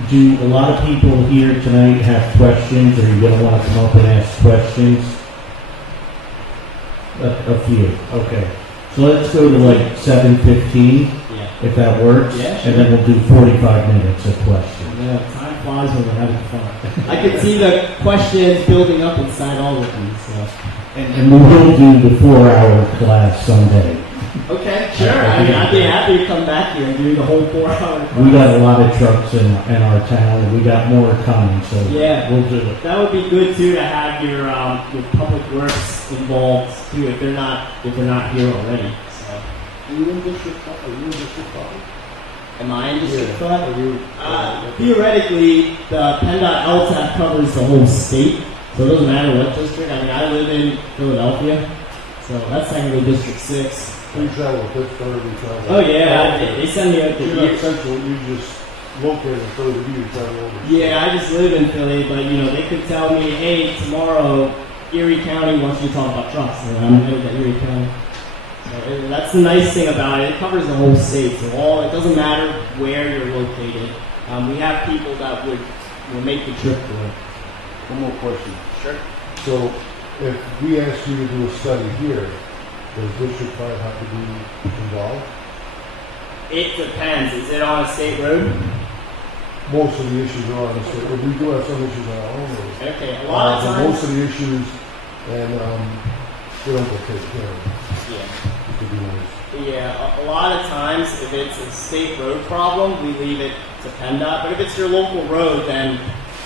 Do a lot of people here tonight have questions, or are you going to want to come up and ask questions? A few, okay. So let's go to like 7:15, if that works, Yeah, sure. and then we'll do 45 minutes of questions. Yeah, time flies when we're having fun. I could see the questions building up inside all of you. So. And we will do the 4-hour class someday. Okay, sure. I'd be happy to come back here and do the whole 4-hour class. We got a lot of trucks in our town, and we got more coming, so yeah, we'll do it. That would be good too to have your public works involved too if they're not here already. So. Are you in District 5? Am I in District 5? Are you, Theoretically, the PennDOT LTAP covers the whole state, so it doesn't matter what district. I mean, I live in Philadelphia, so that's technically District 6. we travel Pittsburgh, we travel. Oh yeah, they send me You're not central, you just located in Philly, you travel over. Yeah, I just live in Philly, but they could tell me, hey, tomorrow Erie County wants you to talk about trucks, and I'm headed to Erie County. So that's the nice thing about it. It covers the whole state, so it doesn't matter where you're located. We have people that would make the trip for it. One more question. Sure. So, if we ask you to do a study here, does District 5 have to be involved? It depends. Is it on a state road? Most of the issues are on the state, but we do have some issues on our own road. Okay, a lot of But times. most of the issues, and they don't get taken care of, Yeah. to be honest. Yeah, a lot of times if it's a state road problem, we leave it to PennDOT. But if it's your local road, then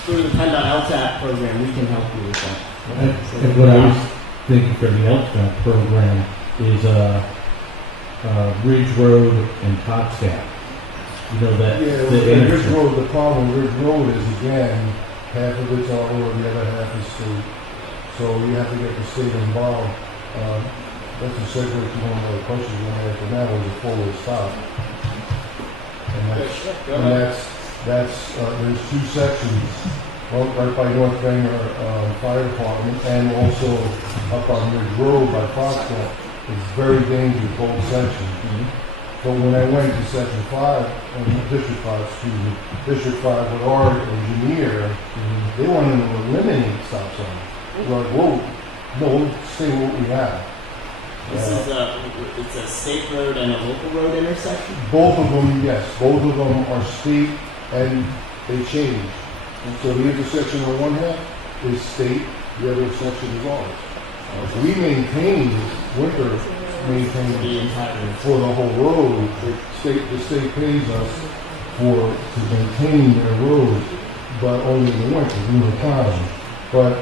through the PennDOT LTAP program, we can help you with that. And what I was thinking for the LTAP program is Ridge Road and Topscap. Yeah, the Ridge intersection. Road, the problem with Ridge Road is, again, half of it's our road, the other half is state. So you have to get the state involved. That's a segue to one of the questions you want to answer now, was a four-way stop. And that's there's two sections, one right by North Bangor Fire Department, and also up on Ridge Road by Foxconn. It's very dangerous, both sections. But when I went to Section 5, District 5 with our engineer, they wanted to eliminate stop signs. It was like, whoa, No, we'll stay with what we have. This is it's a state road and a local road intersection. Both of them, yes, both of them are state and they change. And so the intersection on one half is state, the other section is ours. We maintain, Winter maintains The entire. for the whole road. The state pays us to maintain their road, but only in the winter, in the time. But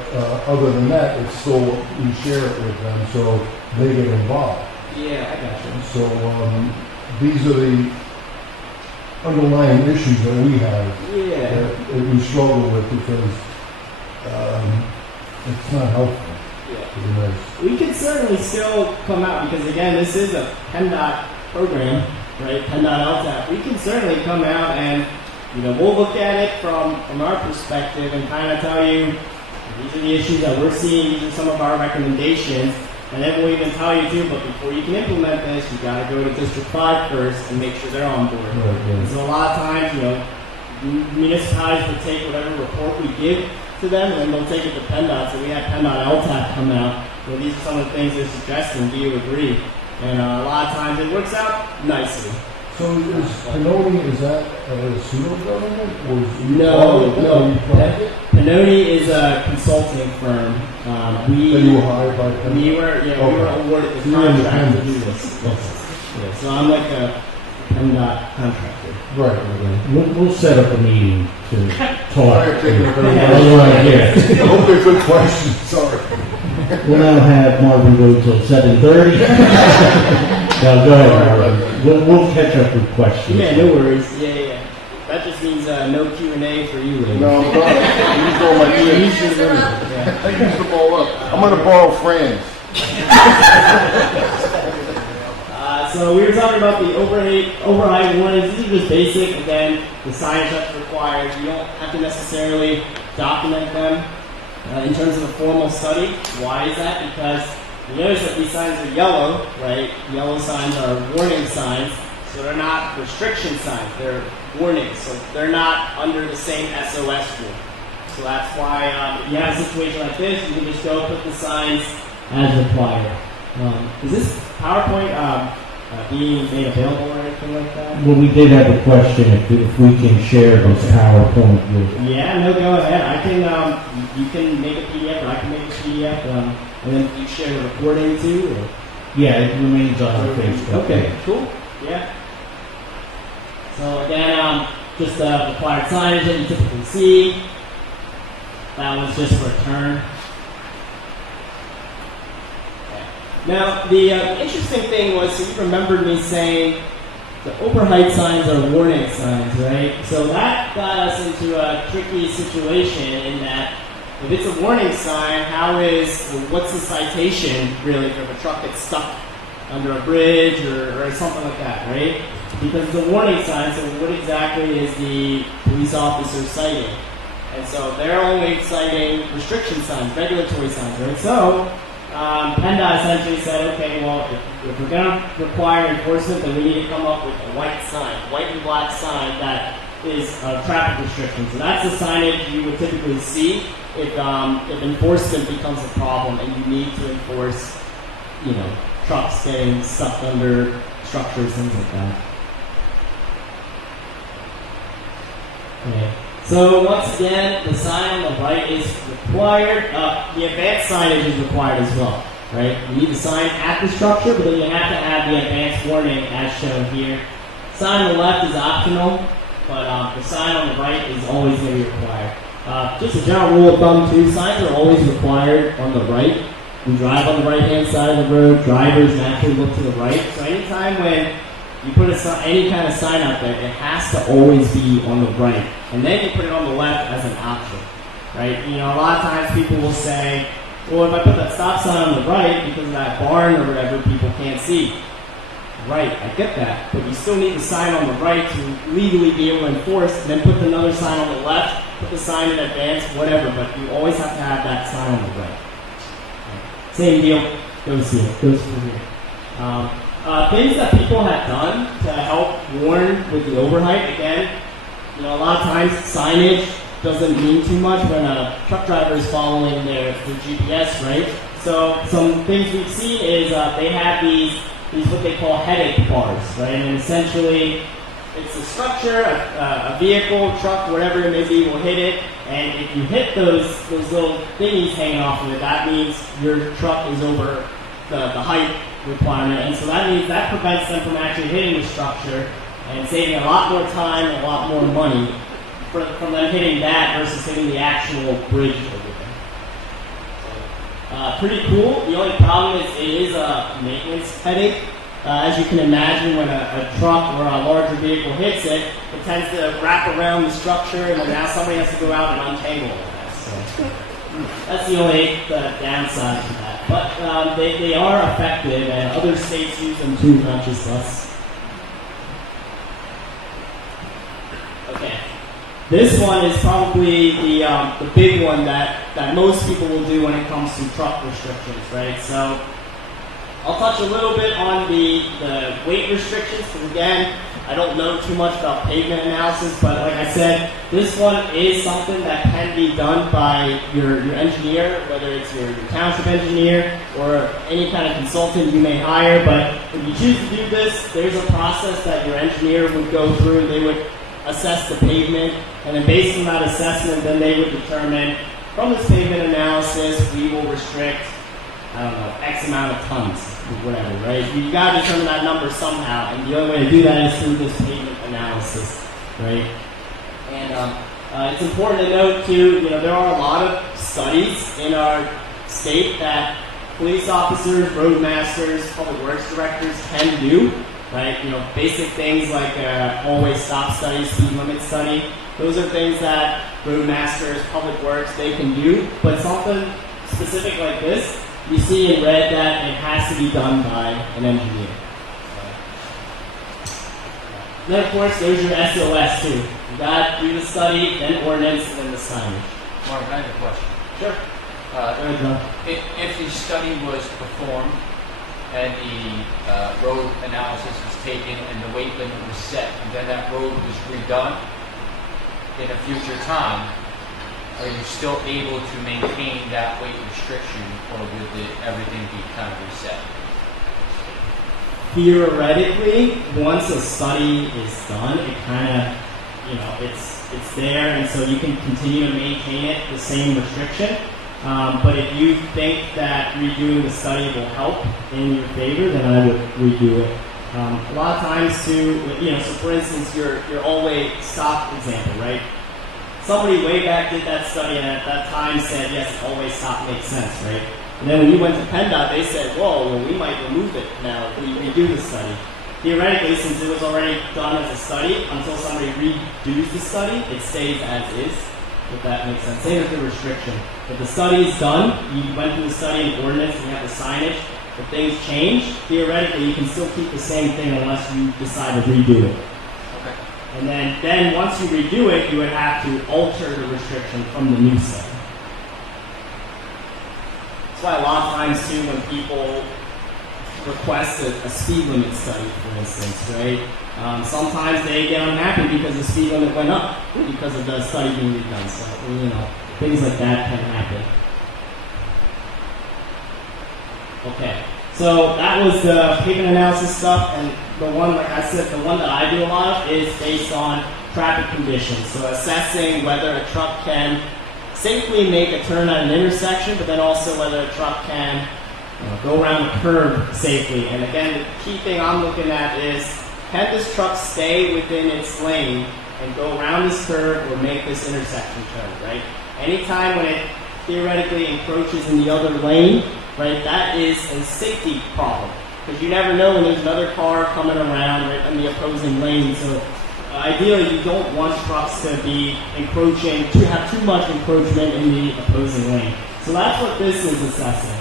other than that, it's still, we share it with them, so they get involved. Yeah, I got you. So these are the underlying issues that we have Yeah. that we struggle with because it's not helpful. Yeah. To be nice. We could certainly still come out because again, this is a PennDOT program, right? PennDOT LTAP. We can certainly come out and we'll look at it from our perspective and kind of tell you these are the issues that we're seeing. These are some of our recommendations, and then we'll even tell you too. But before you can implement this, you got to go to District 5 first and make sure they're on board. Right. So a lot of times, municipalities will take whatever report we give to them, and then they'll take it to PennDOT. So we had PennDOT LTAP come out. These are some of the things they're suggesting. Do you agree? And a lot of times it works out nicely. So is Pannoni, is that a pseudo government or is it No. private? Pannoni is a consulting firm. That you were hired by PennDOT? We were awarded the So you're contract to do independent. this. Yeah, so I'm like a PennDOT contractor. Right. We'll set up a meeting to talk. Sorry, I'm taking a very Yeah. I hope they're good questions, sorry. We'll now have Marvin go till 7:30. Now, go ahead, Marvin. We'll catch up with questions. Yeah, no worries. Yeah. That just means no Q&A for you, ladies. No, you use all my chips. Yeah. I used them all up. I'm gonna borrow Fran's. So we were talking about the overheight warnings. These are just basic. Again, the signage that's required. You don't have to necessarily document them in terms of a formal study. Why is that? Because you notice that these signs are yellow, right? Yellow signs are warning signs, so they're not restriction signs. They're warnings, so they're not under the same SOS rule. So that's why if you have a situation like this, you can just go put the signs as required. Is this PowerPoint being made available or anything like that? Well, we did have a question if we can share this PowerPoint with. Yeah, no, go ahead. I can, you can make a PDF, or I can make a PDF, and then you share a recording too? Or? Yeah, it remains on our Facebook. Okay, cool. Yeah. So again, just required signage that you typically see. That one's just for a turn. Now, the interesting thing was, so you remembered me saying the overheight signs are warning signs, right? So that got us into a tricky situation in that if it's a warning sign, what's the citation really if a truck gets stuck under a bridge or something like that, right? Because it's a warning sign, so what exactly is the police officer citing? And so they're only citing restriction signs, regulatory signs, right? So PennDOT essentially said, okay, well, if we're going to require enforcement, then we need to come up with a white and black sign that is traffic restrictions. So that's the signage you would typically see if enforcement becomes a problem and you need to enforce, trucks getting stuck under structures, things like that. Okay. So once again, the sign on the right is required. The advanced signage is required as well, right? You need the sign at the structure, but then you have to add the advanced warning as shown here. Sign on the left is optional, but the sign on the right is always going to be required. Just a general rule of thumb too, signs are always required on the right. We drive on the right-hand side of the road, drivers naturally look to the right. So anytime when you put any kind of sign out there, it has to always be on the right. And then you put it on the left as an option, right? A lot of times people will say, well, if I put that stop sign on the right because of that barn or whatever, people can't see. Right, I get that. But you still need the sign on the right to legally be able to enforce, and then put another sign on the left, put the sign in advance, whatever. But you always have to have that sign on the right. Same deal, goes here, goes through here. Things that people have done to help warn with the overheight, again, a lot of times signage doesn't mean too much when a truck driver is following their GPS, right? So some things we've seen is they have these what they call headache bars, right? And essentially, it's a structure, a vehicle, truck, whatever it may be, will hit it, and if you hit those little thingies hanging off of it, that means your truck is over the height requirement, and so that means that prevents them from actually hitting the structure and saving a lot more time and a lot more money from them hitting that versus hitting the actual bridge over there. Pretty cool. The only problem is it is a maintenance headache. As you can imagine, when a truck or a larger vehicle hits it, it tends to wrap around the structure, and then now somebody has to go out and untangle all that. So that's the only downside to that. But they are effective, and other states use them too, not just us. Okay. This one is probably the big one that most people will do when it comes to truck restrictions, right? So I'll touch a little bit on the weight restrictions, because again, I don't know too much about pavement analysis, but like I said, this one is something that can be done by your engineer, whether it's your township engineer or any kind of consultant you may hire. But if you choose to do this, there's a process that your engineer would go through. They would assess the pavement, and then based on that assessment, then they would determine, from this pavement analysis, we will restrict, I don't know, X amount of tons, or whatever, right? You've got to determine that number somehow, and the only way to do that is through this pavement analysis, right? And it's important to note, too, there are a lot of studies in our state that police officers, roadmasters, public works directors can do, right? Basic things like always stop study, speed limit study. Those are things that roadmasters, public works, they can do, but something specific like this, you see in red that it has to be done by an engineer. Then, of course, there's your SOS, too. You got to do the study, then ordinance, and then the signage. Mark, I have a question. Sure. Go ahead, John. If the study was performed and the road analysis was taken and the weight limit was set, and then that road was redone in a future time, are you still able to maintain that weight restriction, or would everything be kind of reset? Theoretically, once a study is done, it kind of, it's there, and so you can continue to maintain it, the same restriction. But if you think that redoing the study will help in your favor, then I would redo it. A lot of times, too, so for instance, your always stop example, right? Somebody way back did that study and at that time said, yes, always stop makes sense, right? And then when you went to PennDOT, they said, whoa, well, we might remove it now if we redo the study. Theoretically, since it was already done as a study, until somebody redoes the study, it stays as is, if that makes sense. Same with the restriction. If the study is done, you went through the study and ordinance and you have the signage, if things change, theoretically, you can still keep the same thing unless you decide to redo it. Okay. And then once you redo it, you would have to alter the restriction from the new study. That's why a lot of times, too, when people request a speed limit study, for instance, right? Sometimes they get unhappy because the speed limit went up because of the study being redone. So, things like that can happen. Okay, so that was the pavement analysis stuff, and the one, like I said, the one that I do a lot of is based on traffic conditions. So assessing whether a truck can safely make a turn at an intersection, but then also whether a truck can go around the curb safely. And again, the key thing I'm looking at is, can this truck stay within its lane and go around this curb or make this intersection turn, right? Anytime when it theoretically encroaches in the other lane, right, that is a safety problem. Because you never know when there's another car coming around right in the opposing lane. So ideally, you don't want trucks to be encroaching, to have too much encroachment in the opposing lane. So that's what this is assessing.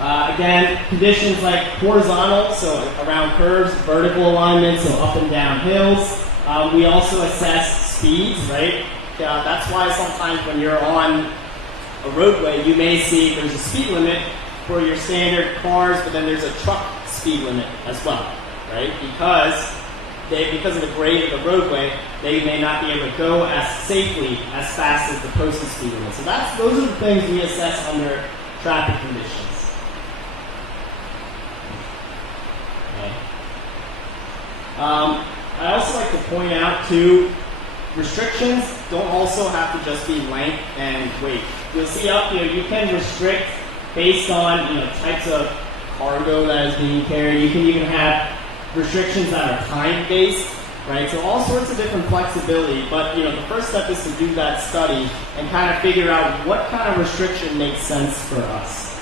Again, conditions like horizontal, so around curves, vertical alignment, so up and down hills. We also assess speeds, right? That's why sometimes when you're on a roadway, you may see there's a speed limit for your standard cars, but then there's a truck speed limit as well, right? Because because of the grade of the roadway, they may not be able to go as safely, as fast as the posted speed limit. So those are the things we assess under traffic conditions. Okay. I also like to point out too, restrictions don't also have to just be length and weight. You'll see up here, you can restrict based on types of cargo that is being carried. You can even have restrictions that are time-based, right? So all sorts of different flexibility. But the first step is to do that study and kind of figure out what kind of restriction makes sense for us.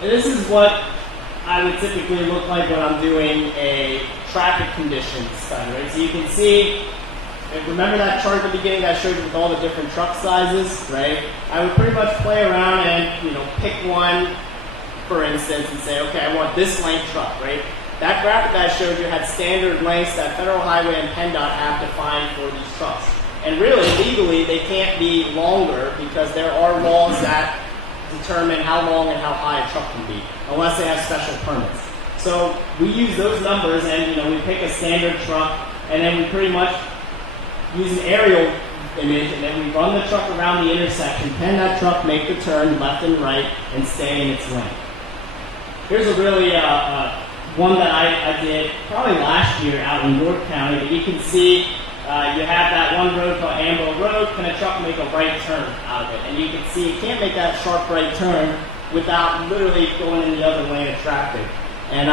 And this is what I would typically look like when I'm doing a traffic conditions study, right? So you can see, and remember that chart at the beginning that I showed you with all the different truck sizes, right? I would pretty much play around and pick one, for instance, and say, okay, I want this length truck, right? That graphic that I showed you had standard lengths that Federal Highway and PennDOT have defined for these trucks. And really, legally, they can't be longer because there are laws that determine how long and how high a truck can be, unless they have special permits. So we use those numbers and we pick a standard truck and then we pretty much use an aerial image and then we run the truck around the intersection, pen that truck, make the turn left and right, and stay in its lane. Here's a really one that I did probably last year out in York County that you can see you have that one road called Ambo Road. Can a truck make a right turn out of it? And you can see you can't make that sharp right turn without literally going in the other lane of traffic. And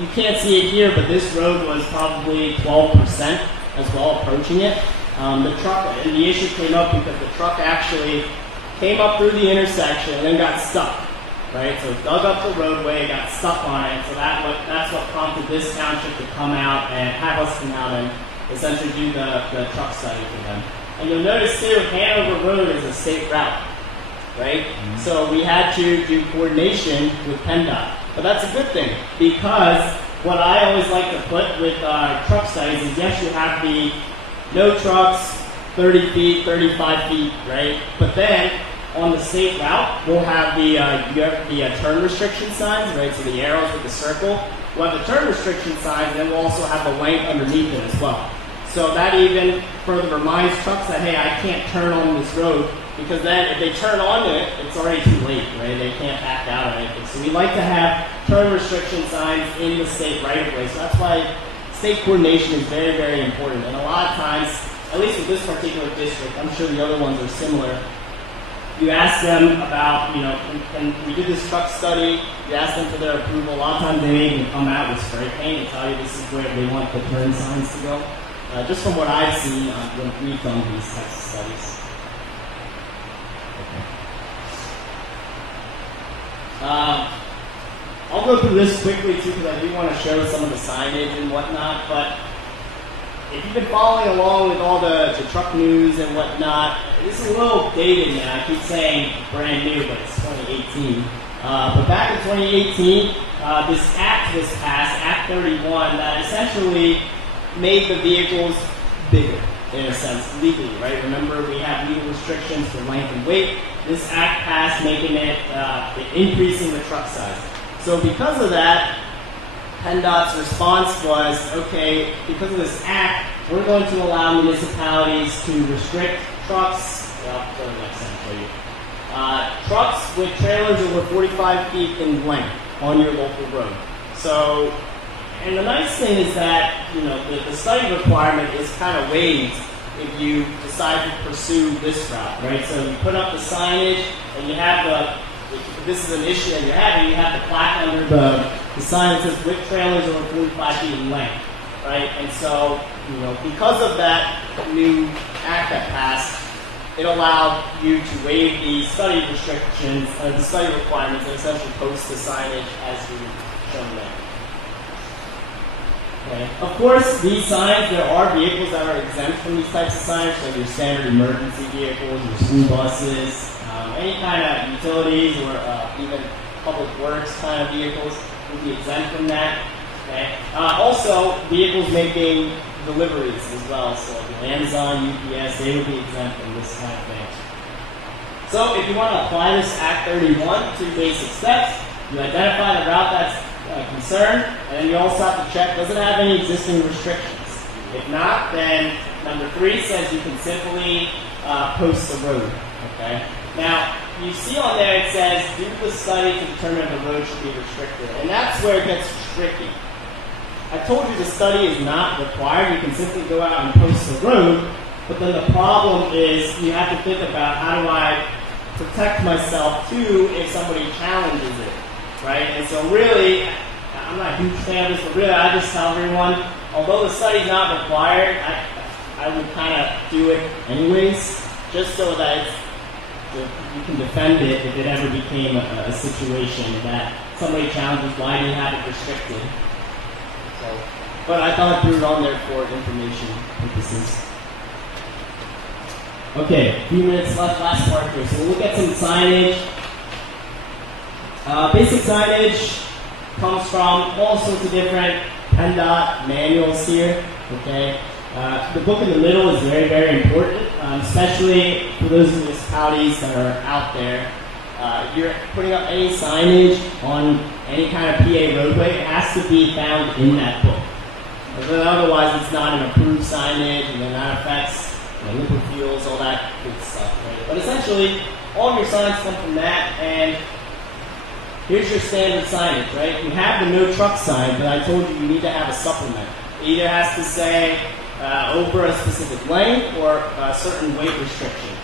you can't see it here, but this road was probably 12% as well approaching it. The truck, and the issue came up because the truck actually came up through the intersection and then got stuck. Right, so it dug up the roadway, got stuck on it, so that's what prompted this township to come out and have us come out and essentially do the truck study for them. And you'll notice too, Hanover Road is a state route, right? Mm-hmm. So we had to do coordination with PennDOT. But that's a good thing, because what I always like to put with truck studies is yes, you have the no trucks, 30 feet, 35 feet, right? But then on the state route, we'll have the turn restriction signs, right? So the arrows with the circle. We'll have the turn restriction signs, and then we'll also have the length underneath it as well. So that even further reminds trucks that, hey, I can't turn on this road, because then if they turn onto it, it's already too late, right? They can't back out or anything. So we like to have turn restriction signs in the state right-of-way. So that's why state coordination is very, very important. And a lot of times, at least with this particular district, I'm sure the other ones are similar, you ask them about, and we did this truck study, you ask them for their approval. A lot of times they may even come out with spray paint and tell you this is where they want the turn signs to go. Just from what I've seen when we've done these types of studies. I'll go through this quickly too, because I do want to show some of the signage and whatnot, but if you've been following along with all the truck news and whatnot, this is a little dated now. I keep saying brand new, but it's 2018. But back in 2018, this act was passed, Act 31, that essentially made the vehicles bigger, in a sense, legally, right? Remember, we have legal restrictions for length and weight. This act passed, making it, increasing the truck size. So because of that, PennDOT's response was, okay, because of this act, we're going to allow municipalities to restrict trucks. I'll go to the next slide for you. Trucks with trailers over 45 feet in length on your local road. So, and the nice thing is that, the study requirement is kind of waived if you decide to pursue this route, right? So you put up the signage, and you have if this is an issue that you're having, you have the plaque under the sign that says with trailers over 45 feet in length, right? And so, because of that new act that passed, it allowed you to waive the study restrictions, the study requirements, and essentially post the signage as we've shown there. Okay. Of course, these signs, there are vehicles that are exempt from these types of signs, so your standard emergency vehicles, your school buses, any kind of utilities or even public works kind of vehicles will be exempt from that. Okay. Also, vehicles making deliveries as well, so Amazon, UPS, they will be exempt from this kind of thing. So if you want to apply this Act 31 to basic steps, you identify the route that's concern, and then you also have to check, does it have any existing restrictions? If not, then number 3 says you can simply post the road. Okay. Now, you see on there it says, do the study to determine if the road should be restricted. And that's where it gets tricky. I told you the study is not required. You can simply go out and post the road. But then the problem is you have to think about how do I protect myself too if somebody challenges it, right? And so really, I'm not a huge fan of this, but really I just tell everyone, although the study's not required, I would kind of do it anyways, just so that you can defend it if it ever became a situation that somebody challenges why do you have it restricted. So, but I thought I threw it on there for information purposes. Okay, a few minutes left, last part here. So we'll look at some signage. Basic signage comes from all sorts of different PennDOT manuals here. Okay, the book in the middle is very, very important, especially for those municipalities that are out there. You're putting up any signage on any kind of PA roadway, it has to be found in that book. Otherwise, it's not an approved signage, and then that affects liquid fuels, all that good stuff. Right? But essentially, all of your signs come from that, and here's your standard signage, right? You have the no truck sign, but I told you need to have a supplement. It either has to say over a specific length or a certain weight restriction.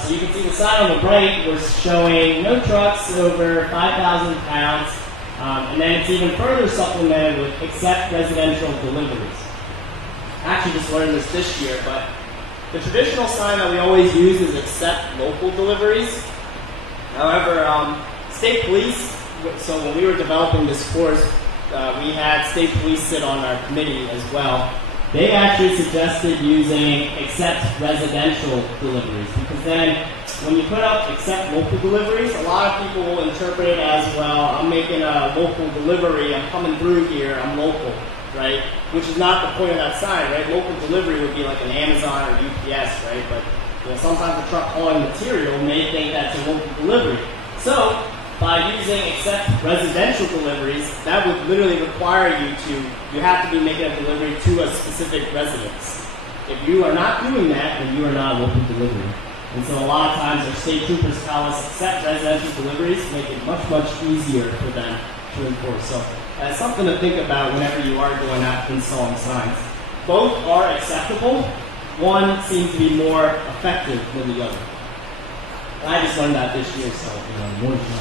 So you can see the sign on the right was showing no trucks over 5,000 pounds, and then it's even further supplemented with except residential deliveries. I actually just learned this year, but the traditional sign that we always use is accept local deliveries. However, state police, so when we were developing this course, we had state police sit on our committee as well. They actually suggested using accept residential deliveries, because then when you put up accept local deliveries, a lot of people will interpret it as, well, I'm making a local delivery, I'm coming through here, I'm local, right? Which is not the point of that sign, right? Local delivery would be like an Amazon or UPS, right? But sometimes the truck hauling material may think that's a local delivery. So by using accept residential deliveries, that would literally require you have to be making a delivery to a specific residence. If you are not doing that, then you are not a local delivery. And so a lot of times our state troopers tell us accept residential deliveries, make it much, much easier for them to enforce. So that's something to think about whenever you are going out installing signs. Both are acceptable. One seems to be more effective than the other. And I just learned that this year, so more to know.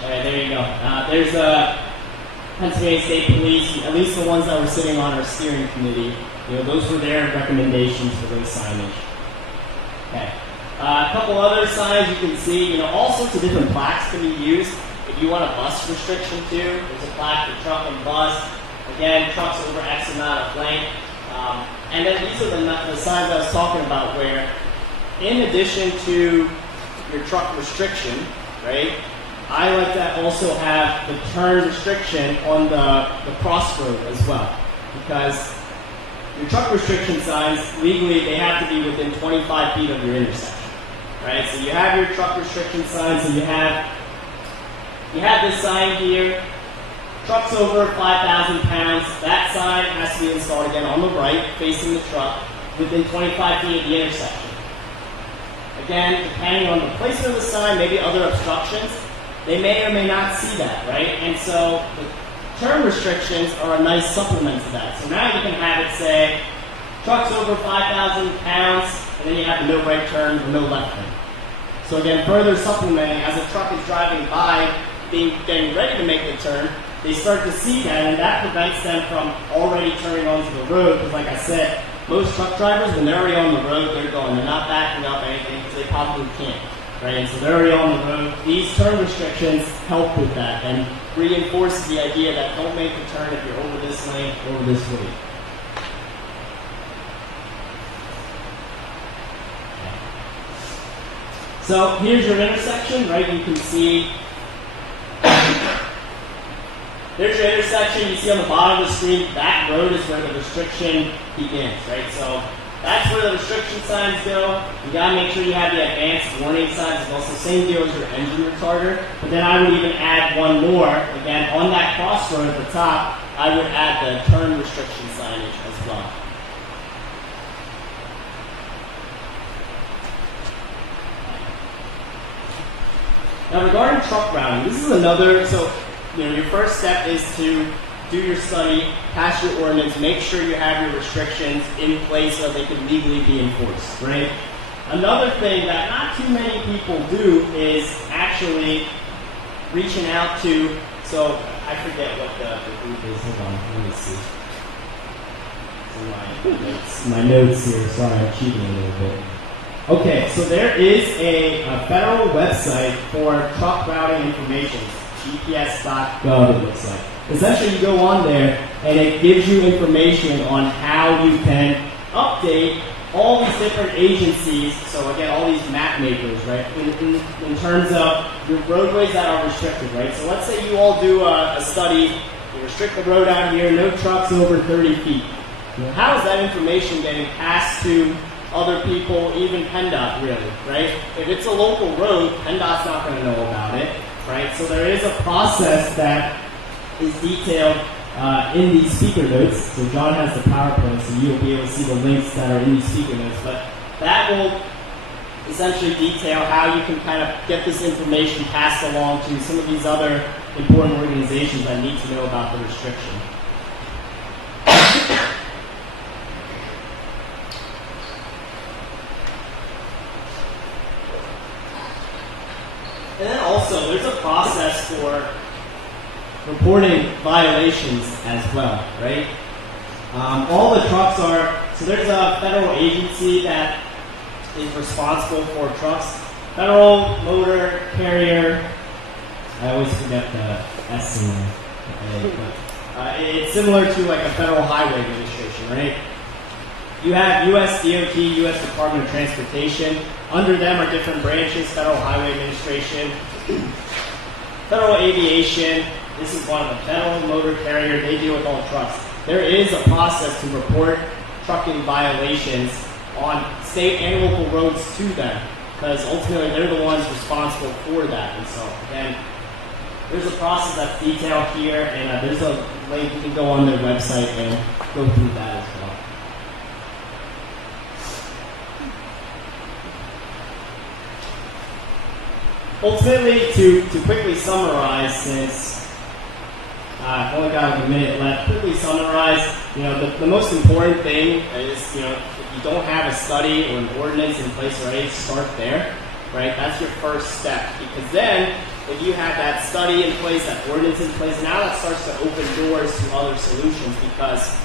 All right, there you go. There's Pennsylvania State Police, at least the ones that were sitting on our steering committee. Those were their recommendations for those signage. Okay. A couple other signs you can see. All sorts of different plaques can be used. If you want a bus restriction too, there's a plaque for truck and bus. Again, trucks over X amount of length. And then these are the signs I was talking about where, in addition to your truck restriction, right, I like to also have the turn restriction on the crossroad as well. Because your truck restriction signs, legally, they have to be within 25 feet of your intersection. Right? So you have your truck restriction signs, and you have this sign here, trucks over 5,000 pounds. That sign has to be installed again on the right, facing the truck, within 25 feet of the intersection. Again, depending on the placement of the sign, maybe other obstructions, they may or may not see that, right? And so the turn restrictions are a nice supplement to that. So now you can have it say, trucks over 5,000 pounds, and then you have no right turn or no left turn. So again, further supplementing, as a truck is driving by, getting ready to make the turn, they start to see that, and that prevents them from already turning onto the road, because like I said, most truck drivers, when they're already on the road, they're going. They're not backing up anything, because they probably can't. Right? And so they're already on the road. These turn restrictions help with that, and reinforce the idea that don't make the turn if you're over this lane, over this way. So here's your intersection, right? You can see there's your intersection. You see on the bottom of the screen, that road is where the restriction begins, right? So that's where the restriction signs go, you gotta make sure you have the advanced warning signs as well. So same deal as your engine retarder. But then I would even add one more. Again, on that crossroad at the top, I would add the turn restriction signage as well. Now regarding truck routing, this is another, so your first step is to do your study, pass your ordinance, make sure you have your restrictions in place so they can legally be enforced, right? Another thing that not too many people do is actually reaching out to, so I forget what the group is, hold on, let me see. My notes here, sorry, I'm cheating a little bit. Okay, so there is a federal website for truck routing information, gps.gov it looks like. Essentially you go on there and it gives you information on how you can update all these different agencies, so again, all these map makers, right, in terms of your roadways that are restricted, right? So let's say you all do a study, you restrict the road out here, no trucks over 30 feet. How is that information getting passed to other people, even PennDOT really, right? If it's a local road, PennDOT's not going to know about it, right? So there is a process that is detailed in these speaker notes. So John has the PowerPoint, so you'll be able to see the links that are in these speaker notes. But that will essentially detail how you can kind of get this information passed along to some of these other important organizations that need to know about the restriction. And then also, there's a process for reporting violations as well, right? All the trucks are, so there's a federal agency that is responsible for trucks. Federal Motor Carrier, I always forget the S in there. Okay, it's similar to like a Federal Highway Administration, right? You have US DOT, US Department of Transportation. Under them are different branches, Federal Highway Administration, Federal Aviation. This is one of the Federal Motor Carrier. They deal with all trucks. There is a process to report trucking violations on state and local roads to them, because ultimately they're the ones responsible for that. And so, again, there's a process that's detailed here, and there's a link. You can go on their website and go through that as well. Ultimately, to quickly summarize, since I've only got a minute left, quickly summarize, the most important thing is, if you don't have a study or an ordinance in place already, start there, right? That's your first step, because then, if you have that study in place, that ordinance in place, now that starts to open doors to other solutions, because,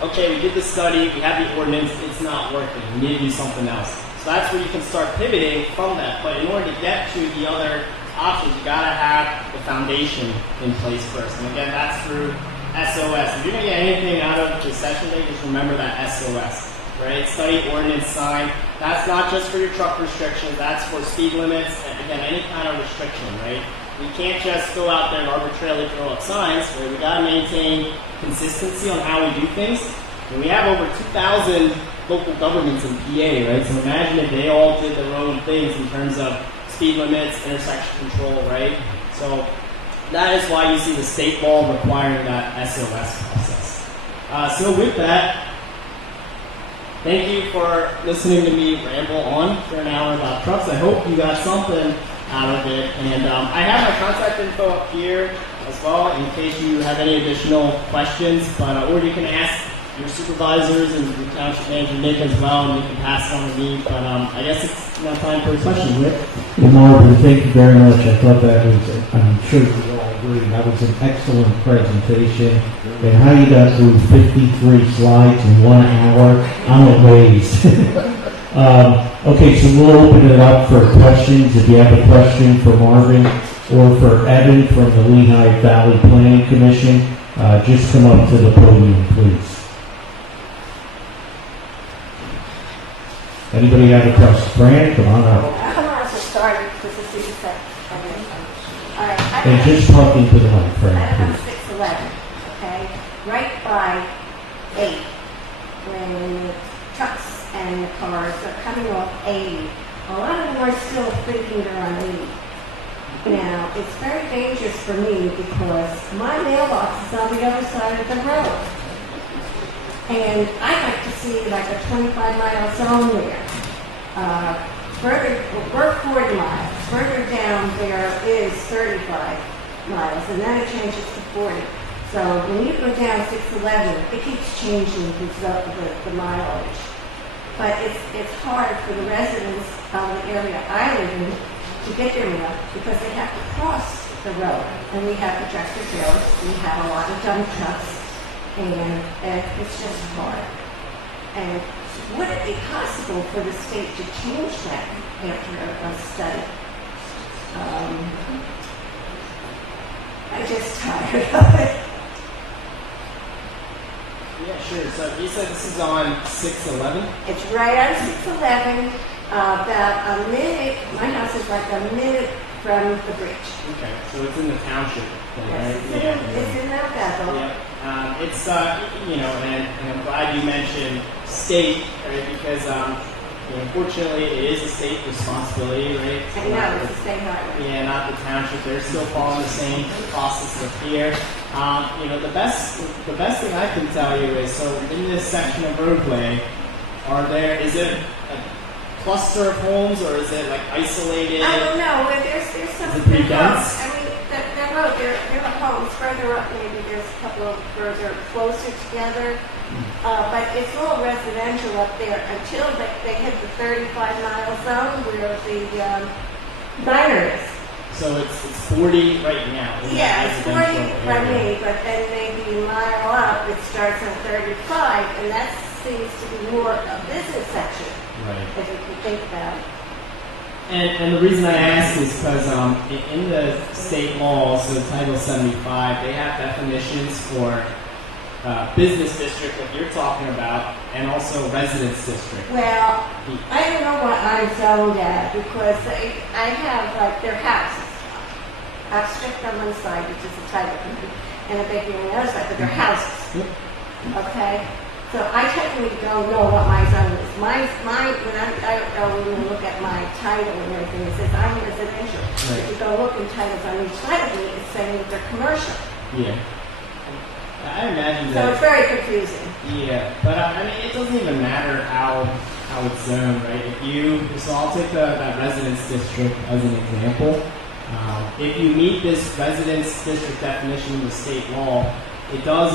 okay, we did the study, we have the ordinance, it's not working, we need to do something else. So that's where you can start pivoting from that. But in order to get to the other options, you gotta have the foundation in place first. And again, that's through SOS. If you're gonna get anything out of this session today, just remember that SOS, right? Study, ordinance, sign. That's not just for your truck restrictions, that's for speed limits, and again, any kind of restriction, right? We can't just go out there and arbitrarily throw up signs, right? We gotta maintain consistency on how we do things. And we have over 2,000 local governments in PA, right? So imagine if they all did their own things in terms of speed limits, intersection control, right? So that is why you see the state law requiring that SOS process. So with that, thank you for listening to me ramble on for an hour about trucks. I hope you got something out of it. And I have my contact info up here as well in case you have any additional questions, but or you can ask your supervisors and your township manager Nick as well, and you can pass it on to me. But I guess it's now time for questions, Rick. Marvin, thank you very much. I thought that was, I'm sure we all agree, that was an excellent presentation. And how you got through 53 slides in 1 hour, I'm amazed. Okay, so we'll open it up for questions. If you have a question for Marvin or for Evan from the Lehigh Valley Planning Commission, just come up to the podium, please. Anybody have a question? Fran, come on up. I want to start because this is all right. And just talk into the mic, Fran, I am on please. 611, okay? Right by 8. When trucks and cars are coming off 80. A lot of them are still thinking they're on 80. Now, it's very dangerous for me because my mailbox is on the other side of the road. And I like to see like a 25-mile zone there. We're 40 miles. Further down there is 35 miles, and then it changes to 40. So when you go down 611, it keeps changing the mileage. But it's hard for the residents of the area I live in to get their mail because they have to cross the road. And we have the tractor trailers, we have a lot of dump trucks, and it's just hard. And would it be possible for the state to change that after a study? I'm just tired of it. Yeah, sure. So you said this is on 611? It's right on 611, about a minute. My house is like a minute from the bridge. Okay, so it's in the township, right? Yes, it's in that Bethel. Yeah. It's, and I'm glad you mentioned state, right? Because, unfortunately, it is a state responsibility, right? I know, it's the state highway. Yeah, not the township. They're still following the same process of here. The best thing I can tell you is, so in this section of roadway, is it a cluster of homes or is it like isolated? I don't know. There's some Is it pretty homes. dense? I mean, that road, there are homes further up. Maybe there's a couple of further closer together. But it's all residential up there until they hit the 35-mile zone where the diner is. So it's 40 right now. in Yeah, that it's 40 residential by area. me, but then maybe a mile up, it starts at 35, and that seems to be more a business section, Right. if you can think about it. And the reason I ask is because in the state law, so Title 75, they have definitions for business district that you're talking about, and also residence district. Well, I don't know what I'm zoned at, because I have, like, their houses. I've stripped on one side, which is a title company, and a bakery on the other side, but they're houses. Yep. Okay? So I technically don't know what my zone is. When I go and look at my title and everything, it says I'm residential. Right. If you go look in titles on each side of me, it's saying that they're commercial. Yeah. I imagine So that. it's very confusing. Yeah, but it doesn't even matter how it's zoned, right? So I'll take that residence district as an example. If you meet this residence district definition in the state law, it does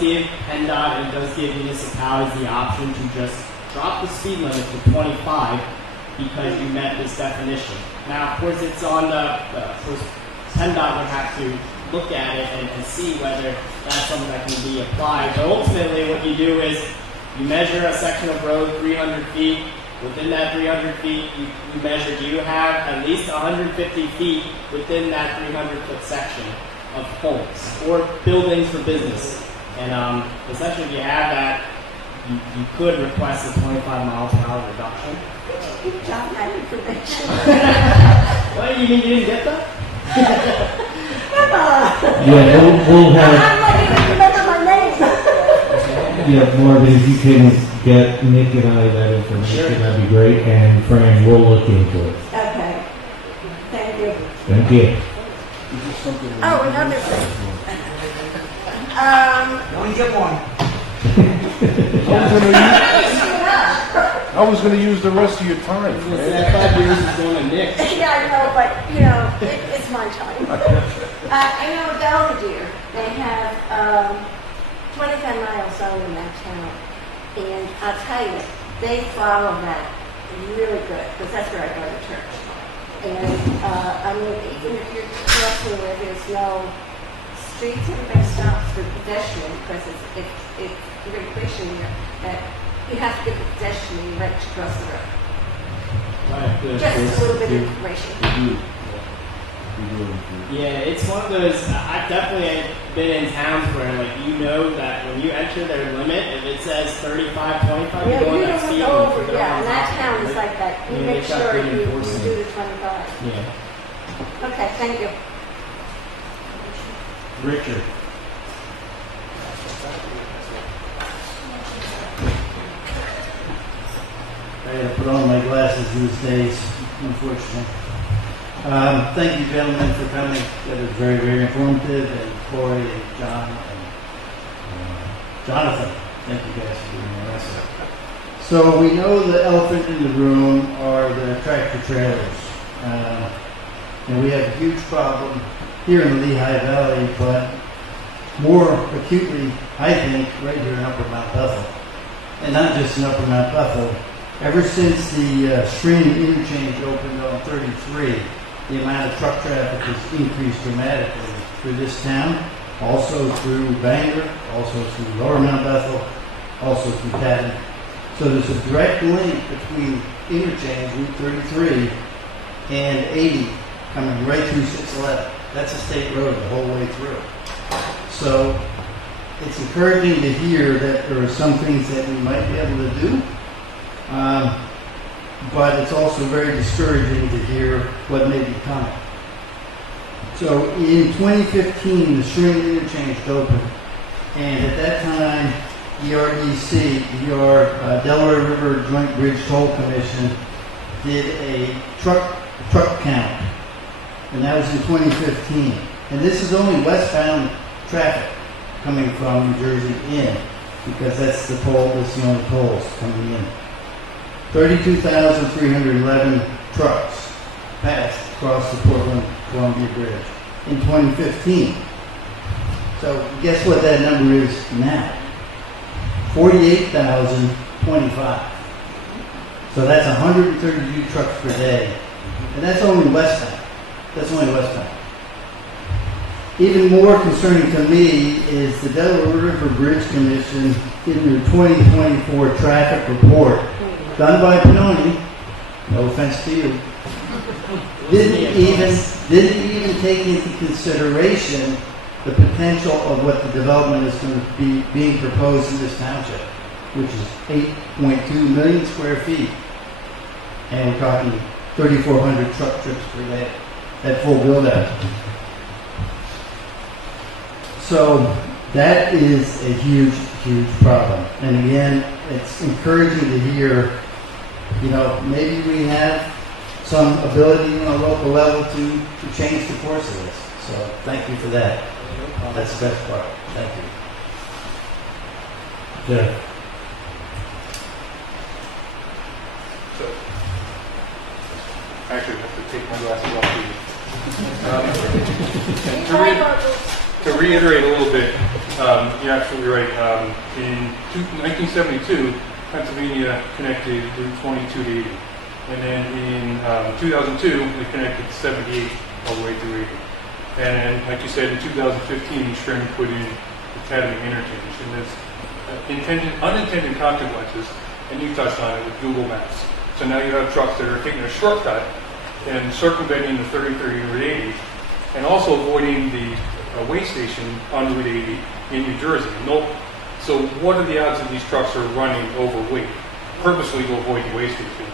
give PennDOT and it does give municipalities the option to just drop the speed limit to 25 because you met this definition. Now, of course, it's on of course, PennDOT would have to look at it and see whether that's something that can be applied. But ultimately, what you do is you measure a section of road 300 feet. Within that 300 feet, you measure, do you have at least 150 feet within that 300-foot section of homes or buildings for business? And essentially, if you have that, you could request a 25 miles per hour reduction. Good job, that information. Well, you mean you didn't get that? Come on. Yeah, we'll have, I'm not even remember my name. yeah, Marvin, if you can get Nick and I that information, Sure. that'd be great, and Fran, we'll look into it. Okay. Thank you. Thank you. Oh, another thing. Only get one. I was gonna use the rest of your time. That 5 years is going to Nick. Yeah, I know, but, it's my time. I know Belvedere, they have 25-mile zone in that town. And I'll tell you, they follow that really good, because that's where I go to church. And, even if you're crossing where there's no streets, everybody stops for pedestrian, because it's very pushing you that you have to give the pedestrian right to cross the road. Right, good. Just a little bit of information. Yeah, it's one of those. I've definitely been in towns where, that when you enter their limit, if it says 35, 25, Yeah, you're going you that don't speed go limit. over, They're yeah, on and that top of town it, is right? like that. You Yeah, make they've got sure good you enforcement. do the 25. Yeah. Okay, thank you. Richard. I gotta put on my glasses these days, unfortunately. Thank you, gentlemen, for coming. That was very, very informative, and Corey and John and Jonathan. Thank you guys for doing that. So we know the elephant in the room are the tractor trailers. And we have a huge problem here in the Lehigh Valley, but more acutely, I think, right here in Upper Mount Bethel. And not just in Upper Mount Bethel. Ever since the Stream interchange opened on 33, the amount of truck traffic has increased dramatically through this town, also through Bangor, also through Lower Mount Bethel, also through Patton. So there's a direct link between interchange, Route 33, and 80 coming right through 611. That's a state road the whole way through. So it's encouraging to hear that there are some things that we might be able to do, but it's also very discouraging to hear what may be coming. So in 2015, the Stream interchange opened, and at that time, ERDC, Delaware River Joint Bridge Toll Commission, did a truck count, and that was in 2015. And this is only westbound traffic coming from New Jersey in, because that's the only tolls coming in. 32,311 trucks passed across the Portland-Columbia Bridge in 2015. So guess what that number is now? 48,025. So that's 132 trucks per day. And that's only westbound. Even more concerning to me is the Delaware River Bridge Commission in their 2024 traffic report done by Pinoni, no offense to you, didn't even take into consideration the potential of what the development is going to be being proposed in this township, which is 8.2 million square feet. And we're talking 3,400 truck trips per day at full build out. So that is a huge, huge problem. And again, it's encouraging to hear, maybe we have some ability on a local level to change the course of this. So thank you for that. That's the best part. Thank you. Yeah. So, I actually have to take my glasses off to reiterate a little bit, you're absolutely right. In 1972, Pennsylvania connected Route 22 to 80. And then in 2002, they connected 78 all the way through 80. And then, like you said, in 2015, String put in Academy interchange. And there's unintended consequences, and you touched on it with Google Maps. So now you have trucks that are taking a shortcut and circumventing the 30/30 Route 80, and also avoiding the way station on Route 80 in New Jersey. So what are the odds that these trucks are running overweight, purposely to avoid the way station?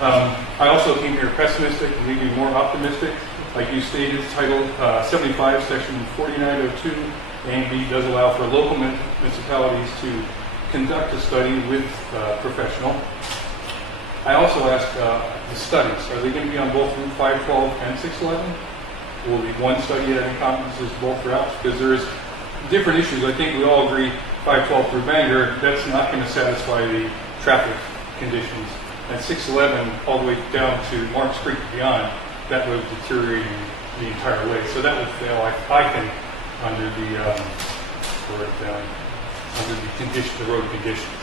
I also came here pessimistic and leaving more optimistic. Like you stated, Title 75, Section 4902, A&B does allow for local municipalities to conduct a study with professional. I also asked the studies, are they going to be on both Route 512 and 611? Will be one study that encompasses both routes? Because there's different issues. I think we all agree 512 through Bangor, that's not going to satisfy the traffic conditions. And 611 all the way down to Mark Street and beyond, that was deteriorating the entire way. So that would fail, I think, under the road conditions.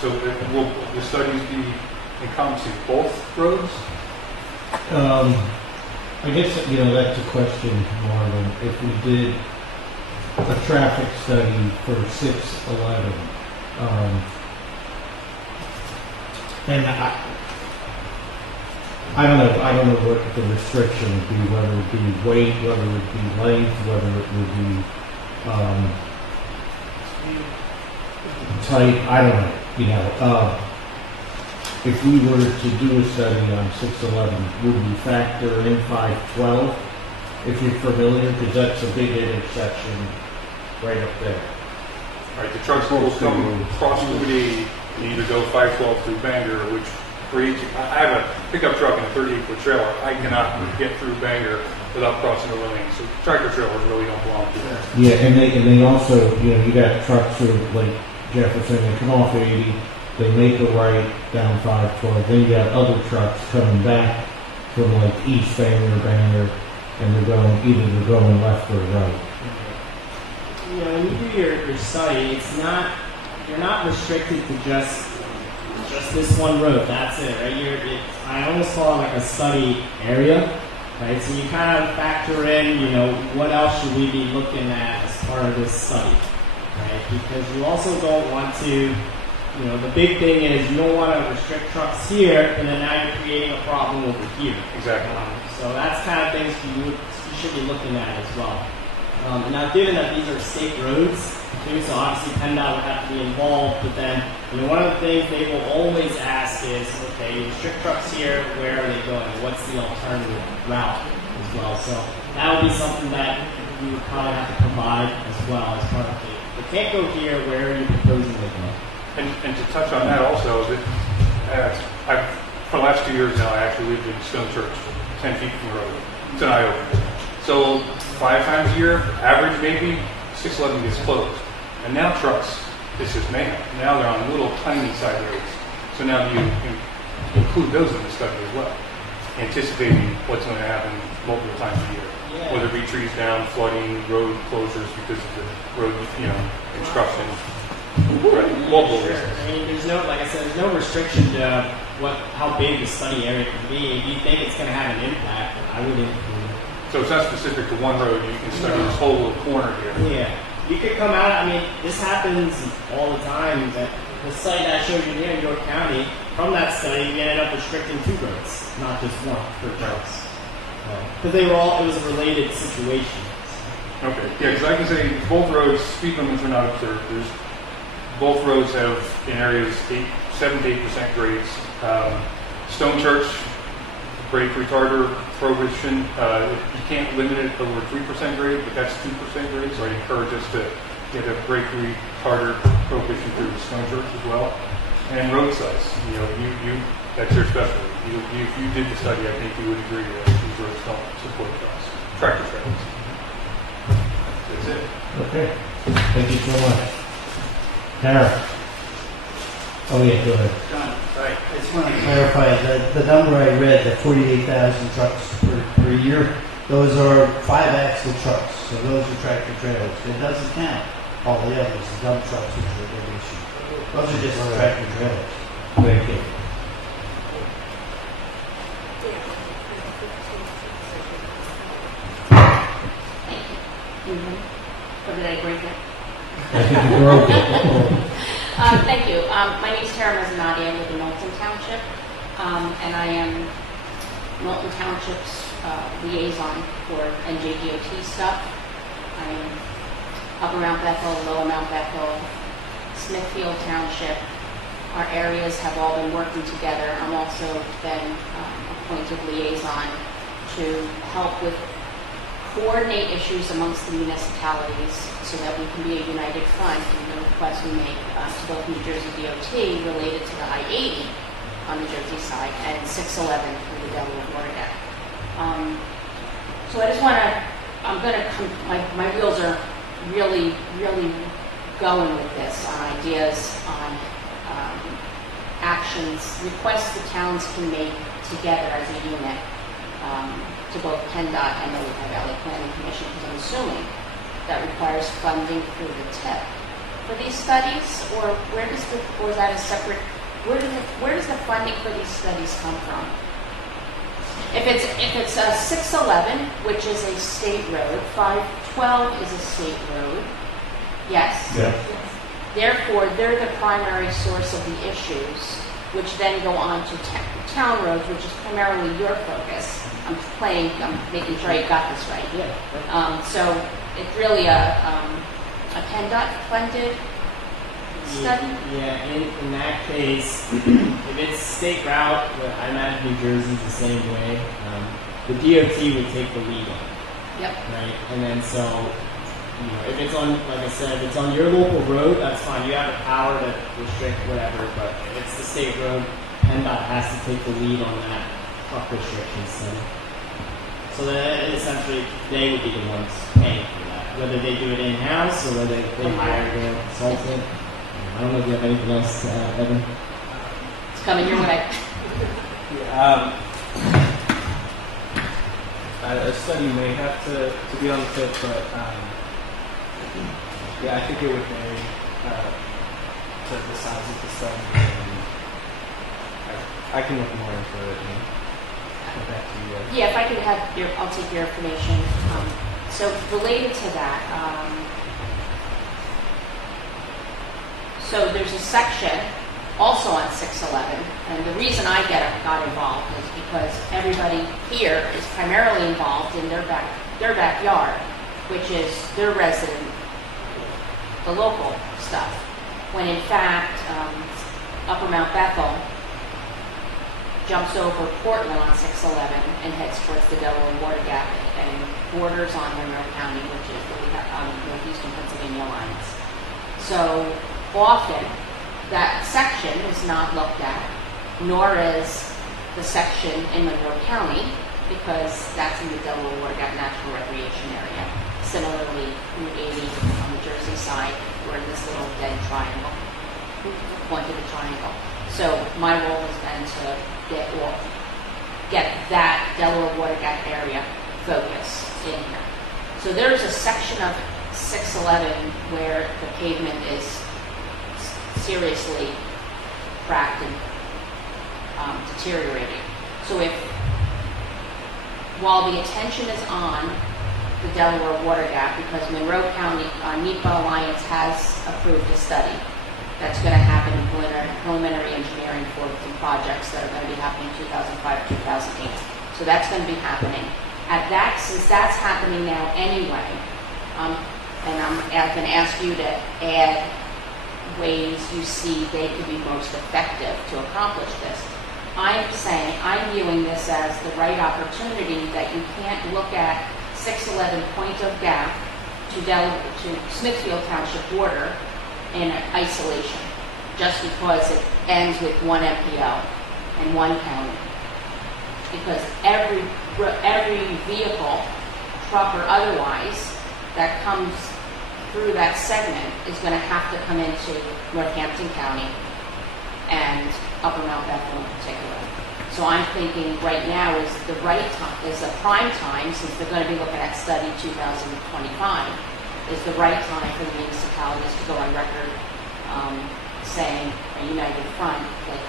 So will the studies be encompassing both roads? I guess, that's a question, Marlon. If we did a traffic study for 611, and I don't know what the restriction would be, whether it would be weight, whether it would be length, whether it would be type, I don't know, if we were to do a study on 611, would we factor in 512? If you're familiar, because that's a big intersection right up there. All right, the trucks will come across Route 80 and either go 512 through Bangor, which I have a pickup truck and a 38-foot trailer. I cannot get through Bangor without crossing over lanes. So tractor trailers really don't belong to there. Yeah, and they also, you got trucks who, like Jefferson, they come off 80, they make a right down 512, then you got other trucks coming back from like East Bangor, and they're going left or right. When you do your study, you're not restricted to just this one road. That's it, right? I almost call it like a study area, right? So you kind of factor in, what else should we be looking at as part of this study, right? Because you also don't want to, the big thing is you don't want to restrict trucks here, and then now you're creating a problem over here. Exactly. So that's kind of things you should be looking at as well. And now, given that these are state roads, too, so obviously PennDOT would have to be involved, but then, one of the things they will always ask is, okay, you restrict trucks here, where are they going? What's the alternative route as well? So that would be something that you would probably have to provide as well as part of it. They can't go here, where are you proposing they go? And to touch on that also, for the last 2 years now, I actually lived in Stone Church, 10 feet from the road. It's an eye-opener. So 5 times a year, average maybe, 611 gets closed. And now trucks, it's just mayhem. Now they're on little tiny side roads. So now you can include those in the study as well, anticipating what's going to happen multiple times a year. Yeah. Whether it be trees down, flooding, road closures because of the road, construction. Multiple reasons. I mean, like I said, there's no restriction to how big the study area can be. If you think it's going to have an impact, I would include it. So it's not specific to one road. You can study this whole little corner here. Yeah. You could come out, this happens all the time. That the study that I showed you there in York County, from that study, we ended up restricting 2 roads, not just one for trucks. Because it was a related situation. Okay. Yeah, because I can say both roads, speed limits are not observed. Both roads have, in areas, 7 to 8% grades. Stone Church, brake retarder prohibition, you can't limit it over 3% grade, but that's 2% grade, so I encourage us to get a brake retarder prohibition through Stone Church as well. And road size, that's your specialty. If you did the study, I think you would agree that these roads don't support trucks, tractor trailers. That's it. Okay, thank you so much. Tara? Oh yeah, go ahead. John, sorry. I just want to clarify the number I read, the 48,000 trucks per year, those are 5-axle trucks, so those are tractor trailers. It doesn't count all the others, the dump trucks, which are a big issue. Those are just tractor trailers. Thank you. Or did I break it? I think you broke it. Thank you. My name is Tara Mezzanotti. I live in Knowlton Township, and I am Knowlton Township's liaison for NJDOT stuff. I am Upper Mount Bethel, Lower Mount Bethel, Smithfield Township. Our areas have all been working together. I'm also been appointed liaison to help with coordinate issues amongst the municipalities so that we can be a united front in the request we make to both New Jersey DOT related to the I-80 on the Jersey side and 611 through the Delaware Water Gap. So I just want to, my wheels are really going with this on ideas, on actions, requests the towns can make together as a unit to both PennDOT and the Lehigh Valley Planning Commission, because I'm assuming that requires funding through the TIP for these studies, or is that a separate? Where does the funding for these studies come from? If it's a 611, which is a state road, 512 is a state road, yes. Yeah. Therefore, they're the primary source of the issues, which then go on to town roads, which is primarily your focus. I'm making sure I got this right. Yeah. So it's really a PennDOT funded study? Yeah, in that case, if it's state route, I imagine New Jersey's the same way. The DOT would take the lead on it. Yep. Right? And then so, if it's on, like I said, if it's on your local road, that's fine. You have the power to restrict whatever, but if it's the state road, PennDOT has to take the lead on that truck restriction study. So that essentially they would be the ones paying for that, whether they do it in-house or whether they hire their consultant. I don't know if you have anything else to add, Evan. It's coming your way. A study may have to be on the tip, but yeah, I think it would vary to the size of the study. And I can look more into it and get back to you guys. Yeah, if I could have I'll take your information. So related to that, so there's a section also on 611, and the reason I got involved is because everybody here is primarily involved in their backyard, which is their resident, the local stuff. When in fact, Upper Mount Bethel jumps over Portland on 611 and heads towards the Delaware Water Gap and borders on Monroe County, which is where we have northeastern Pennsylvania lines. So often, that section is not looked at, nor is the section in Monroe County, because that's in the Delaware Water Gap Natural Recreation Area. Similarly, Route 80 on the Jersey side, we're in this little dead triangle, point of the triangle. So my role has been to get that Delaware Water Gap area focus in here. So there's a section of 611 where the pavement is seriously cracked and deteriorating. So while the attention is on the Delaware Water Gap, because Monroe County NEPA Alliance has approved a study that's going to happen in preliminary engineering for some projects that are going to be happening 2005-2008. So that's going to be happening. Since that's happening now anyway, and I'm going to ask you to add ways you see they could be most effective to accomplish this. I'm viewing this as the right opportunity that you can't look at 611 Point of Gap to Smithfield Township border in isolation, just because it ends with one MPO and one county. Because every vehicle, truck or otherwise, that comes through that segment is going to have to come into Northampton County and Upper Mount Bethel in particular. So I'm thinking right now is the right time, is a prime time, since they're going to be looking at study 2025, is the right time for the municipalities to go on record saying a united front, like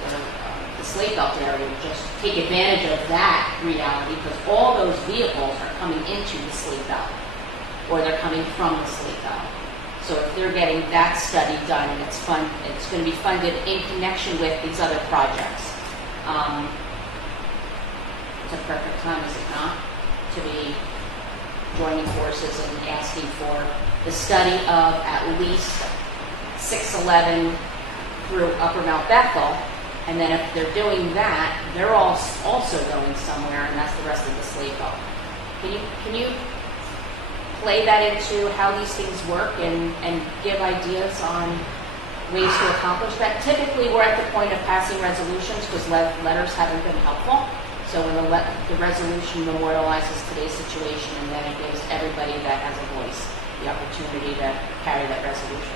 the Slate Belt area, would just take advantage of that reality, because all those vehicles are coming into the Slate Belt, or they're coming from the Slate Belt. So if they're getting that study done, and it's going to be funded in connection with these other projects. It's a perfect time, is it not, to be joining forces and asking for the study of at least 611 through Upper Mount Bethel, and then if they're doing that, they're all also going somewhere, and that's the rest of the Slate Belt. Can you play that into how these things work and give ideas on ways to accomplish that? Typically, we're at the point of passing resolutions because letters haven't been helpful. So when the resolution memorializes today's situation, and then it gives everybody that has a voice the opportunity to carry that resolution.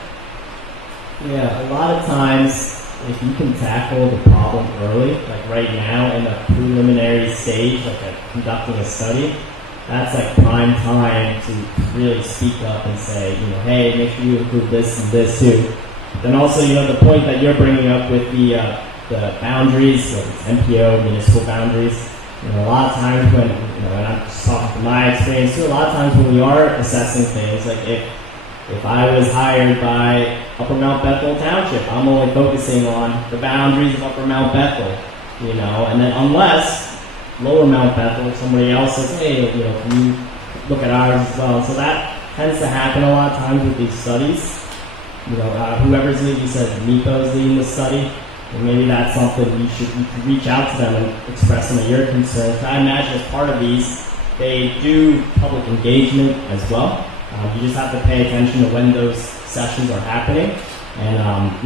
Yeah, a lot of times, if you can tackle the problem early, like right now in a preliminary stage, like conducting a study, that's like prime time to really speak up and say, hey, make sure you include this and this too. Then also, the point that you're bringing up with the boundaries, so it's MPO, municipal boundaries. A lot of times when, and I'm just talking from my experience too, a lot of times when we are assessing things, like if I was hired by Upper Mount Bethel Township, I'm only focusing on the boundaries of Upper Mount Bethel, and then unless Lower Mount Bethel, somebody else says, hey, can you look at ours as well? So that tends to happen a lot of times with these studies. Whoever's leading, you said NEPA's leading the study, and maybe that's something you could reach out to them and express some of your concerns. I imagine as part of these, they do public engagement as well. You just have to pay attention to when those sessions are happening, and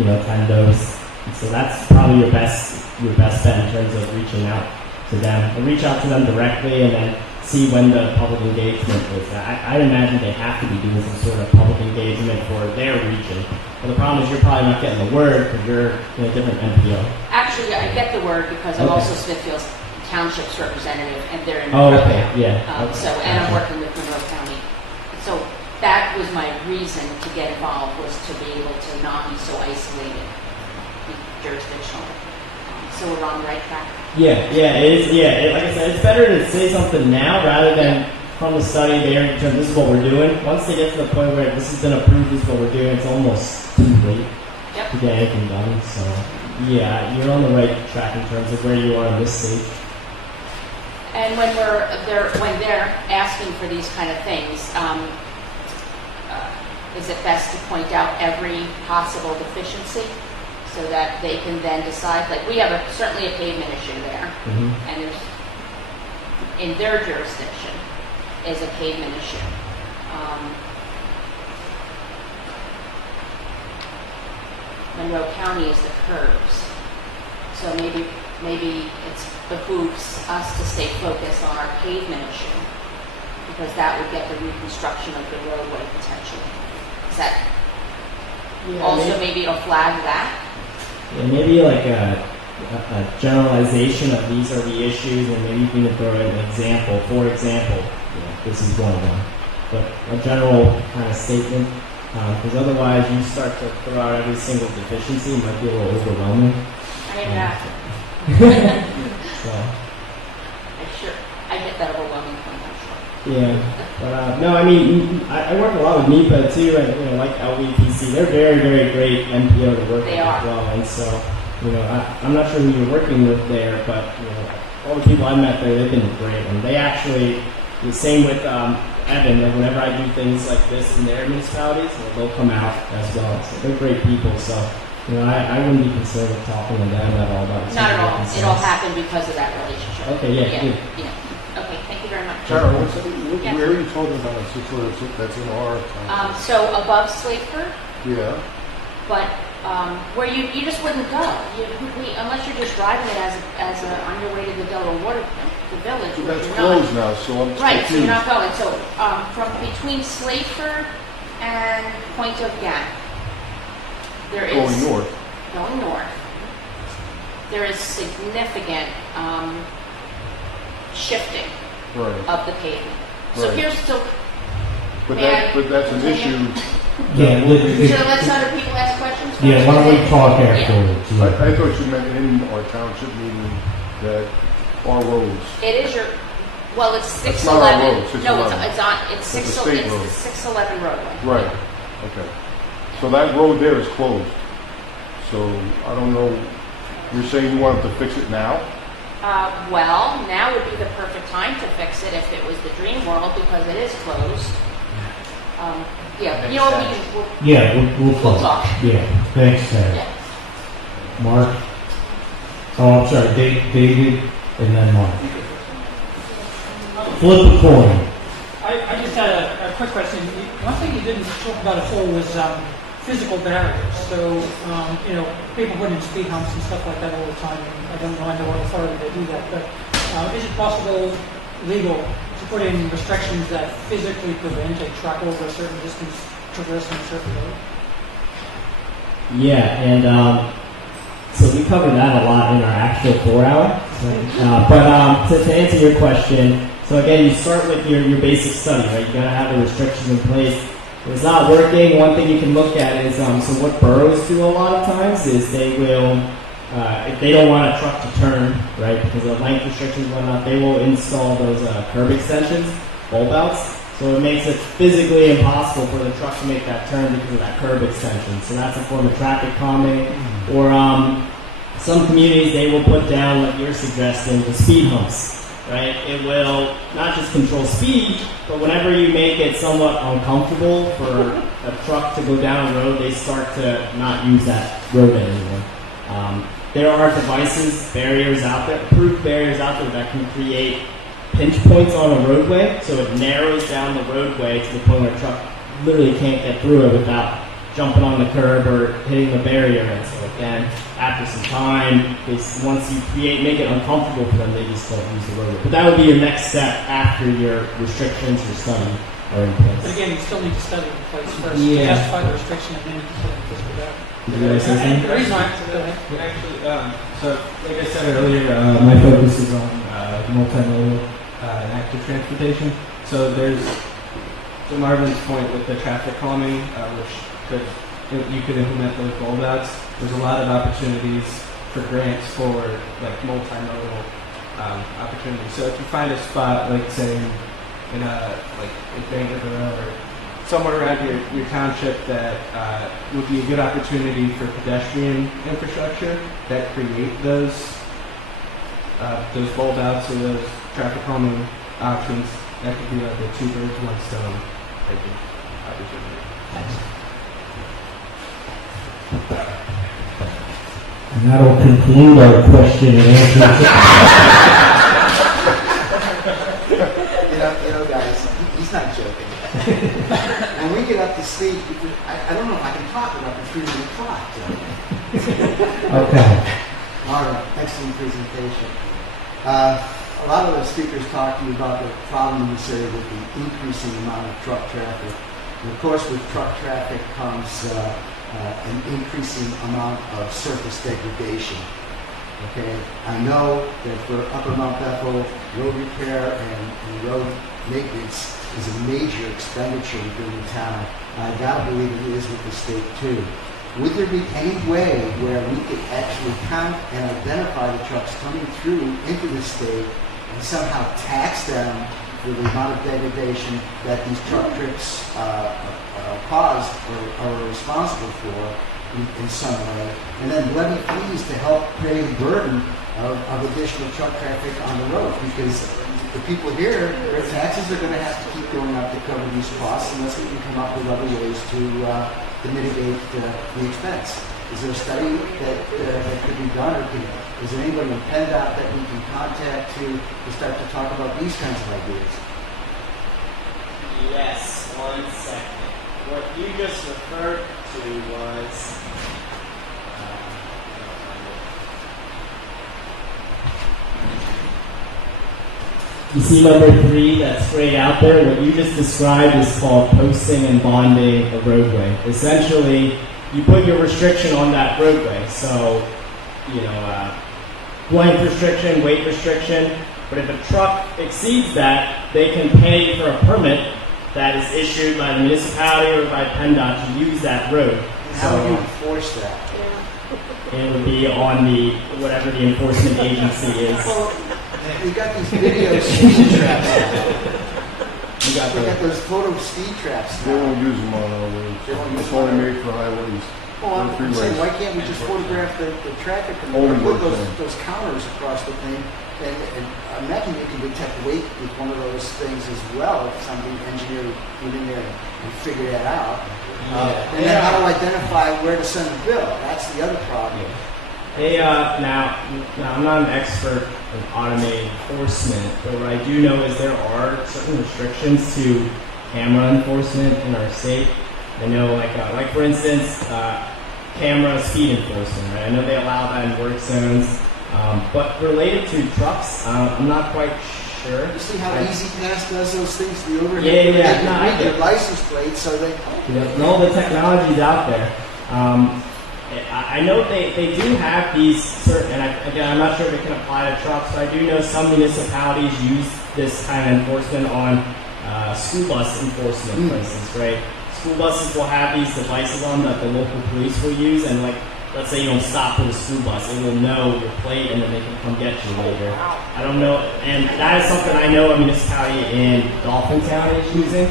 attend those. And so that's probably your best your best bet in terms of reaching out to them. And reach out to them directly and then see when the public engagement is. I'd imagine they have to be doing some sort of public engagement for their region. But the problem is you're probably not getting the word because you're in a different MPO. Actually, I get the word because I'm Okay. also Smithfield's Township's representative, and they're in Oh, Monroe okay, County. yeah. Okay, So, and I'm gotcha. working with Monroe County. So that was my reason to get involved, was to be able to not be so isolated, be jurisdictional. So we're on the right track. Yeah, it is. Like I said, it's better to say something now rather than from the study there in terms of this is what we're doing. Once they get to the point where this has been approved, this is what we're doing, it's almost too late Yep. to get anything done. So, yeah, you're on the right track in terms of where you are in this stage. And when they're asking for these kind of things, is it best to point out every possible deficiency so that they can then decide? Like, we have certainly a pavement issue there, Mm-hmm. and there's, in their jurisdiction is a pavement issue. Monroe County is the curbs, so maybe it behooves us to stay focused on our pavement issue, because that would get the reconstruction of the roadway potentially. Is that also maybe it'll flag that? Yeah, maybe like a generalization of these are the issues, and maybe you can even throw in an example. For example, this is one of them. But a general kind of statement, because otherwise you start to throw out every single deficiency, it might be a little overwhelming. I mean, that. So, I get that overwhelming point, I'm sure. yeah, but no, I mean, I work a lot with NEPA too, and like LVPC, they're very, very great MPO to work with They are. as well. And so, I'm not sure who you're working with there, but all the people I met there, they've been great, and they actually, the same with Evan. Like whenever I do things like this in their municipalities, they'll come out as well. So they're great people. So, I wouldn't be concerned with talking to them at all about Not at some of all. their concerns. It'll happen because of that relationship. Okay, yeah, good. Yeah. Okay, thank you very much. Tara, Yeah. where are you talking about? That's in our town. So above Slateford, Yeah. but where you just wouldn't go, unless you're just driving it as on your way to the Delaware Water, the village. So which that's you're not. closed now, so I'm Right, so you're confused. not going. So from between Slateford and Point of Gap, there is Going north. going north. There is significant shifting Right. of the pavement. So Right. here's still. But Man, that's an continue. issue. Yeah, Should I let other people ask questions? yeah, first? why don't we talk Yeah. afterwards? I thought you meant in our township meeting that our roads. It is your. Well, it's It's not our 611. road, No, 611. it's It's a 6. state It's road. the 611 roadway. Right. Okay. So that road there is closed. So I don't know. You're saying you wanted to fix it now? Well, now would be the perfect time to fix it if it was the dream world, because it is closed. Yeah, Makes you know, sense. Yeah, we'll We'll talk. talk. Yeah, thanks, Ted. Yeah. Mark? Oh, I'm sorry, David, and then Mark. Flip a coin. I just had a quick question. One thing you didn't talk about at all was physical barriers. So, people put in speed humps and stuff like that all the time. And I don't know, I know what authority they do that, but is it possible, legal, to put in restrictions that physically prevent a truck over a certain distance traversing a certain road? Yeah, and so we cover that a lot in our actual 4-hour. But to answer your question, so again, you start with your basic study, right? You gotta have the restrictions in place. If it's not working, one thing you can look at is, so what boroughs do a lot of times is they will, if they don't want a truck to turn, right, because of length restrictions and whatnot, they will install those curb extensions, bulb outs. So it makes it physically impossible for the truck to make that turn because of that curb extension. So that's a form of traffic calming. Or some communities, they will put down, like you're suggesting, the speed humps, right? It will not just control speed, but whenever you make it somewhat uncomfortable for a truck to go down a road, they start to not use that road anymore. There are devices, barriers out there, approved barriers out there that can create pinch points on a roadway, so it narrows down the roadway to the point where a truck literally can't get through it without jumping on the curb or hitting the barrier. And so again, after some time, once you make it uncomfortable for them, they just don't use the roadway. But that would be your next step after your restrictions, your study are in place. But again, you still need to study the place first, Yeah. justify the restriction, and then you can put in physical barrier. Did you guys say something? The reason I, go ahead. Actually, so like I said earlier, my focus is on multimodal and active transportation. So there's, to Marvin's point with the traffic calming, you could implement those bulb outs. There's a lot of opportunities for grants for like multimodal opportunities. So if you find a spot, like say in Vanderbilt or somewhere around your township that would be a good opportunity for pedestrian infrastructure that create those bulb outs or those traffic calming options, that could be like a two birds, one stone type of opportunity. And that'll conclude our question and answer. You know, guys, he's not joking. When we get up to speed, I don't know if I can talk without the 3-minute clock. Okay. Marvin, excellent presentation. A lot of the speakers talked to you about the problem in this area with the increasing amount of truck traffic. And of course, with truck traffic comes an increasing amount of surface degradation. Okay, I know that for Upper Mount Bethel, road repair and road maintenance is a major expenditure within the town. I gotta believe it is with the state too. Would there be any way where we could actually count and identify the trucks coming through into the state and somehow tax them for the amount of degradation that these truck trips caused or are responsible for in some way, and then levy fees to help pay the burden of additional truck traffic on the road? Because the people here, their taxes are going to have to keep going up to cover these costs unless we can come up with other ways to mitigate the expense. Is there a study that could be done, or is there anybody in PennDOT that we can contact to start to talk about these kinds of ideas? Yes, 1 second. What you just referred to was you see number 3 that's sprayed out there? What you just described is called posting and bonding a roadway. Essentially, you put your restriction on that roadway. So, length restriction, weight restriction. But if a truck exceeds that, they can pay for a permit that is issued by the municipality or by PennDOT to use that road. How would you enforce that? It would be on whatever the enforcement agency is. Well, we got these video speed traps. We got those photo speed traps They now. won't use them on our roads. They won't use It's them on only our made for highways. Well, I'm Freeways. saying, why can't we just photograph the traffic and Only put works then. those counters across the thing? And I imagine you can detect weight with one of those things as well if somebody engineer went in there and figured that out. And then how to identify where to send the bill. That's the other problem. Hey, now I'm not an expert in automated enforcement, but what I do know is there are certain restrictions to camera enforcement in our state. I know, like for instance, camera speed enforcement. Right? I know they allow that in work zones, but related to trucks, I'm not quite sure. You see how Easy Pass does those things? The overhead. Yeah. They No, I can read get their it. license plate, so they. All the technology's out there. I know they do have these certain, and I'm not sure if it can apply to trucks, but I do know some municipalities use this kind of enforcement on school bus enforcement, for instance, right? School buses will have these devices on that the local police will use, and let's say you don't stop with a school bus, it will know your plate, and then they can come get you later. I don't know, and that is something I know a municipality in Dauphin County is using.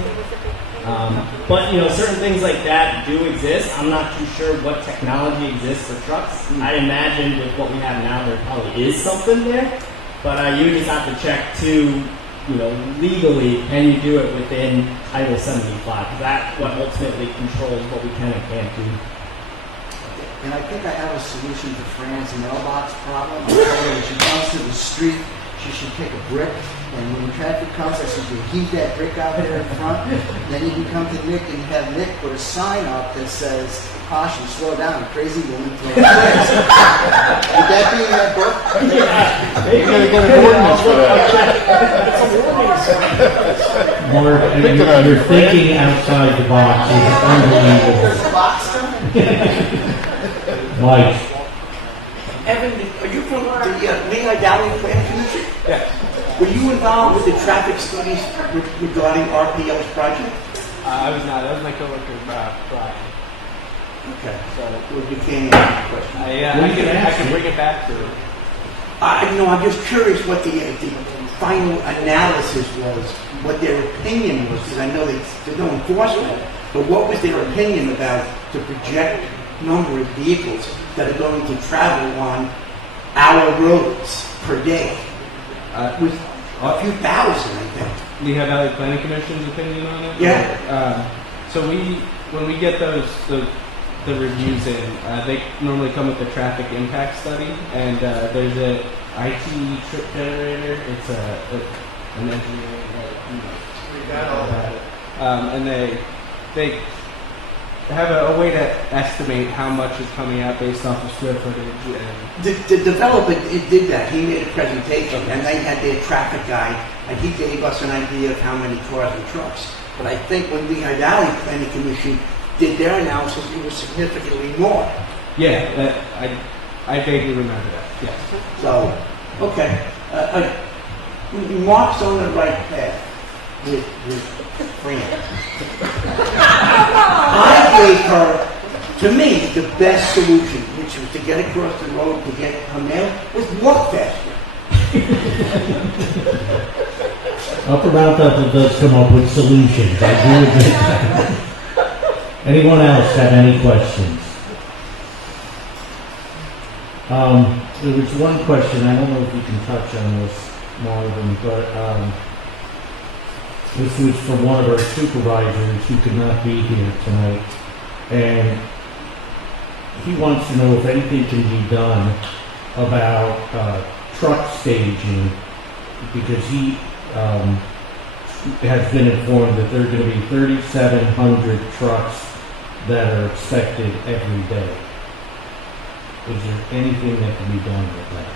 But certain things like that do exist. I'm not too sure what technology exists for trucks. I imagine with what we have now, there probably is something there. But you just have to check too, legally, can you do it within Title 75? Because that's what ultimately controls what we can and can't do. And I think I have a solution to Fran's mailbox problem. I told her when she comes to the street she should take a brick, and when the traffic comes, I said, you heave that brick out there in front, then you can come to Nick and have Nick put a sign up that says, caution, slow down, crazy woman throwing bricks. Would that be in that book? You're gonna get an ordinance for that. Mark, I mean, you're thinking outside the box is unbelievable. Mike, Evan, are you from the Lehigh Valley Planning Commission? Yes. Were you involved with the traffic studies regarding RPL's project? I was not. That was my coworker, Brian. Okay, so you can't answer the question. I can bring it back to. I'm just curious what the final analysis was, what their opinion was, because I know there's no enforcement, but what was their opinion about the projected number of vehicles that are going to travel on our roads per day? It was a few thousand, I think. Lehigh Valley Planning Commission's opinion on it? Yeah. So when we get the reviews in, they normally come with a traffic impact study, and there's a IT trip generator. It's an engineering. We got all that. And they have a way to estimate how much is coming out based off of square footage. And The developer did that. He made a presentation, and they had their traffic guy, and he gave us an idea of how many cars and trucks. But I think when Lehigh Valley Planning Commission did their analysis, it was significantly more. yeah, I vaguely remember that. Yes. So, okay. Mark's on the right path with Fran. I gave her, to me, the best solution, which was to get across the road to get her mail, was walk faster. Upper Mount Bethel does come up with solutions. I agree with you. Anyone else have any questions? There was one question, I don't know if you can touch on this, Marvin, but this was from one of our supervisors who could not be here tonight. And he wants to know if anything can be done about truck staging, because he has been informed that there are going to be 3,700 trucks that are expected every day. Is there anything that can be done with that?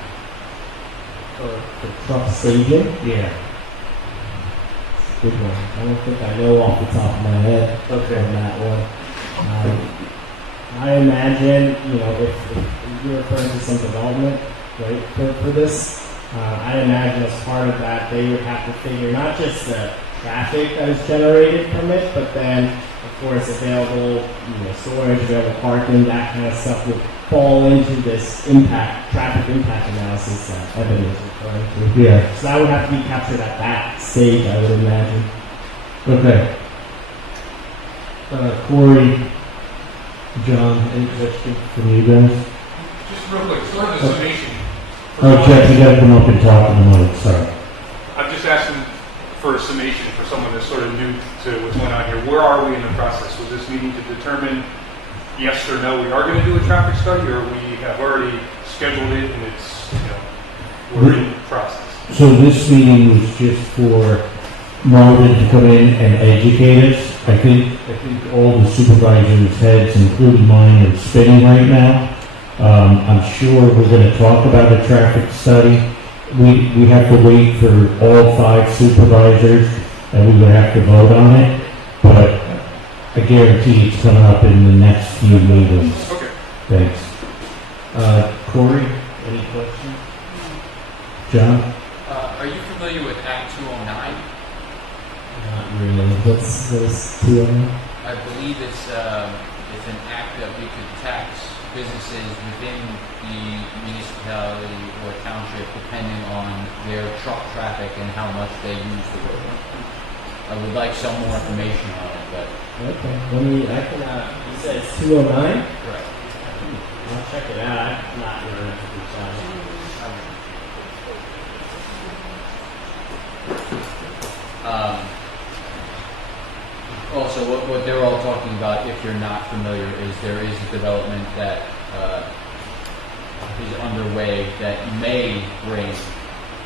For truck staging? Yeah. Good one. I don't think I know off the top of my head on that one. I imagine, if you're referring to some development, right, for this, I imagine as part of that, they would have to figure not just the traffic that is generated from it, but then, of course, available, storage, available parking, that kind of stuff would fall into this traffic impact analysis that Evan is referring to. Yeah. So that would have to be captured at that stage, I would imagine. Okay. Corey, John, any questions from you guys? Just real quick, sort of a summation. Oh, Jeff, you gotta come up and talk in a minute, sorry. I'm just asking for a summation for someone that's sort of new to what's going on here. Where are we in the process? Was this meeting to determine yes or no, we are going to do a traffic study, or we have already scheduled it and it's, we're in the process? So this meeting was just for Marvin to come in and educate us. I think all the supervisors' heads, including mine, are spinning right now. I'm sure we're going to talk about a traffic study. We have to wait for all 5 supervisors, and we would have to vote on it. But I guarantee it's coming up in the next few meetings. Okay. Thanks. Corey, any questions? John? Are you familiar with Act 209? Not really. What's this 209? I believe it's an act that we could tax businesses within the municipality or township depending on their truck traffic and how much they use the road. I would like some more information on it, but... Okay. You said it's 209? Right. I'll check it out. I'm not really a good Also, what they're all talking about, if you're not familiar, is there is a development that is underway that may bring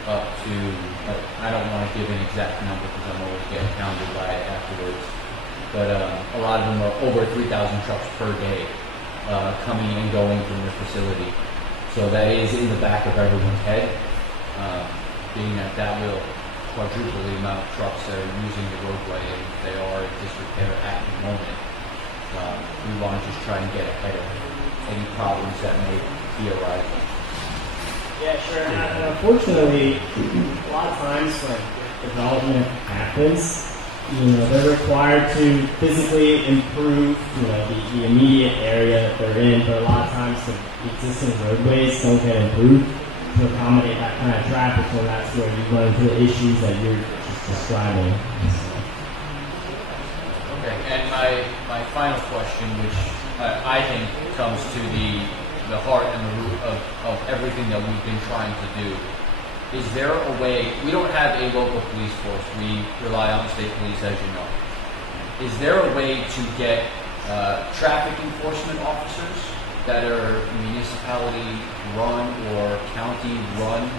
up to, I don't want to give an exact number because I'm always getting pounded by it afterwards, but a lot of them are over 3,000 trucks per day coming and going from the facility. So that is in the back of everyone's head, being that will quadruple the amount of trucks that are using the roadway, and they are in disrepair at the moment. We want to just try and get ahead of any problems that may be arising. Yeah, sure. And unfortunately, a lot of times when development happens, they're required to physically improve, the immediate area that they're in, but a lot of times the existing roadways don't get improved to accommodate that kind of traffic, so that's where you run into the issues that you're just describing. Okay, and my final question, which I think comes to the heart and the root of everything that we've been trying to do. Is there a way, we don't have a local police force, we rely on state police, as you know. Is there a way to get traffic enforcement officers that are municipality run or county run,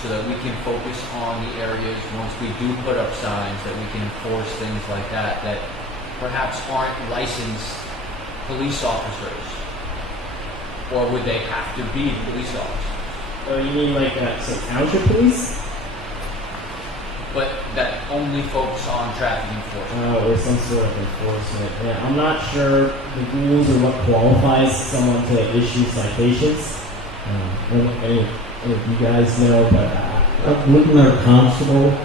so that we can focus on the areas once we do put up signs, that we can enforce things like that perhaps aren't licensed police officers? Or would they have to be police officers? So you mean like some township police? But that only focus on traffic enforcement. Or some sort of enforcement. Yeah, I'm not sure the rules or what qualifies someone to issue citations. I don't know if any of you guys know, but wouldn't our constable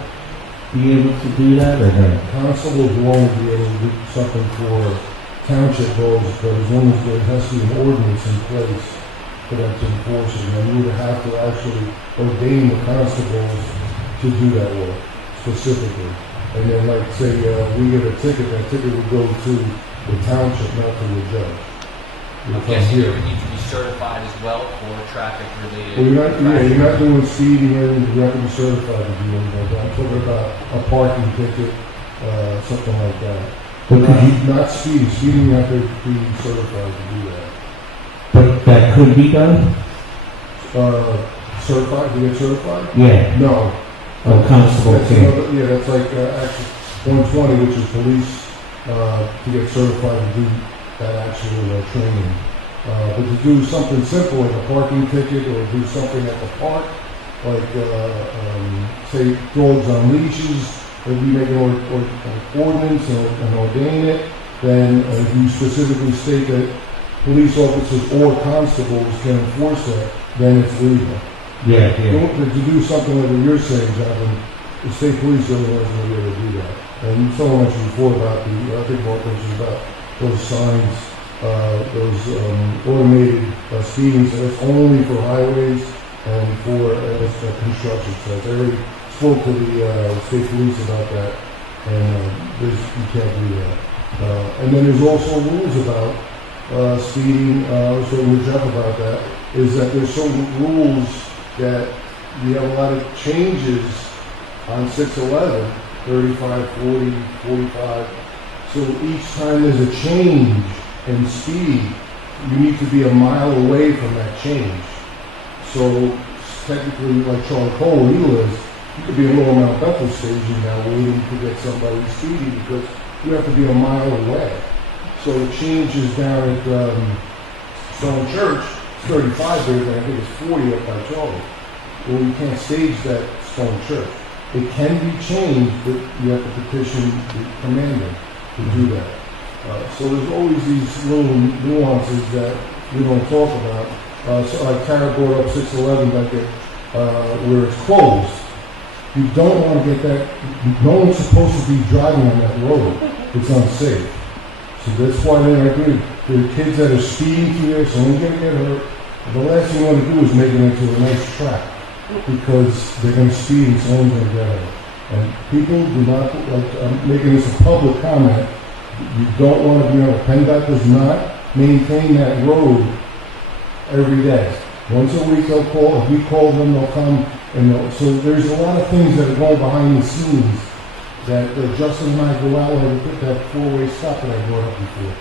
be able to do that, or no? Constables won't be able to do something for township roads, but as long as there has to be an ordinance in place for them to enforce it, and we would have to actually ordain the constables to do that work specifically. And then, like, say, we get a ticket, that ticket would go to the township, not to the judge. I'm guessing you would need to be certified as well for traffic related. Well, you're not doing speeding or anything, you have to be certified to do anything like that. I'm talking about a parking ticket, something like that. But Not speeding. Speeding, you have to be certified to do that. But that could be done? Certified? To get certified? Yeah. No. Oh, constable That's can't. another, that's like Act 120, which is police, to get certified to do that actual training. But to do something simple like a parking ticket, or do something at the park, like say dogs on leashes, or we make an ordinance and ordain it, then if you specifically state that police officers or constables can enforce that, then it's legal. Yeah. To do something like what you're saying, Jonathan, the state police are the ones that are able to do that. And someone mentioned before about I think Mark mentioned about those signs, those automated speeding signs, only for highways and for construction sites. I already spoke to the state police about that, and you can't do that. And then there's also rules about speeding. I was talking with Jeff about that. Is that there's certain rules that we have a lot of changes on 611, 35, 40, 45. So each time there's a change in speed, you need to be a mile away from that change. So technically, like Charlie Cole, where he lives, you could be in Lower Mount Bethel station now waiting to get somebody speedy because you have to be a mile away. So the changes down at Stone Church, 35 there, but I think it's 40 up by Charlie. Well, you can't stage that Stone Church. It can be changed, but you have to petition the commander to do that. So there's always these little nuances that we don't talk about. So like Tara brought up 611, like where it's closed. You don't want to get that. No one's supposed to be driving on that road. It's unsafe. So that's why I agree. There are kids that are speeding through there, so they're going to get hurt. The last thing you want to do is make it into a nice track because they're going to speed and someone's going to get hurt. And people do not, like, I'm making this a public comment, you don't want to be on a PennDOT does not maintain that road every day. Once a week they'll call, if we call them, they'll come, and so there's a lot of things that are going behind the scenes that Justin and I go out and put that four-way stop that I brought up before.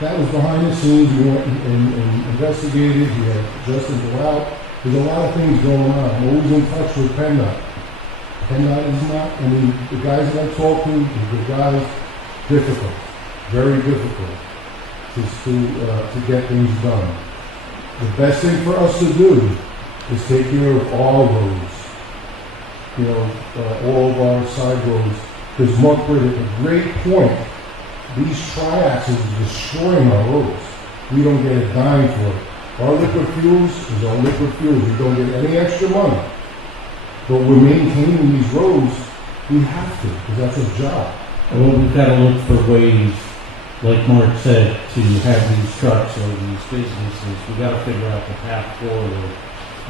That was behind the scenes. We went and investigated. We had Justin go out There's a lot of things going on. I'm always in touch with PennDOT. PennDOT is not, I mean, the guys that I talk to, the guys, difficult, very difficult to get things done. The best thing for us to do is take care of all roads, you know, all of our side roads. Because Mark put it a great point. These triaxles are destroying our roads. We don't get a dime for it. Our liquid fuels is our liquid fuels. We don't get any extra money. But we're maintaining these roads. We have to, because that's a job. Well, we've got to look for ways, like Mark said, to have these trucks or these businesses. We've got to figure out the path forward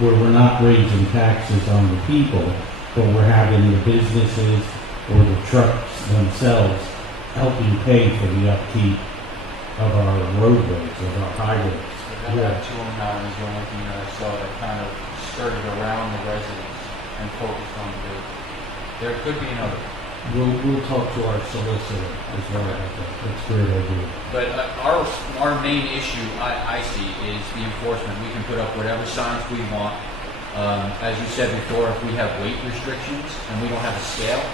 where we're not raising taxes on the people, but we're having the businesses or the trucks themselves helping pay for the upkeep of our roadways, of our highways. That 209 is the only thing that I saw that kind of skirted around the residents and focused on the business. There could be another. We'll talk to our solicitor as well about that. That's a great idea. But our main issue I see is the enforcement. We can put up whatever signs we want. As you said before, if we have weight restrictions and we don't have a scale,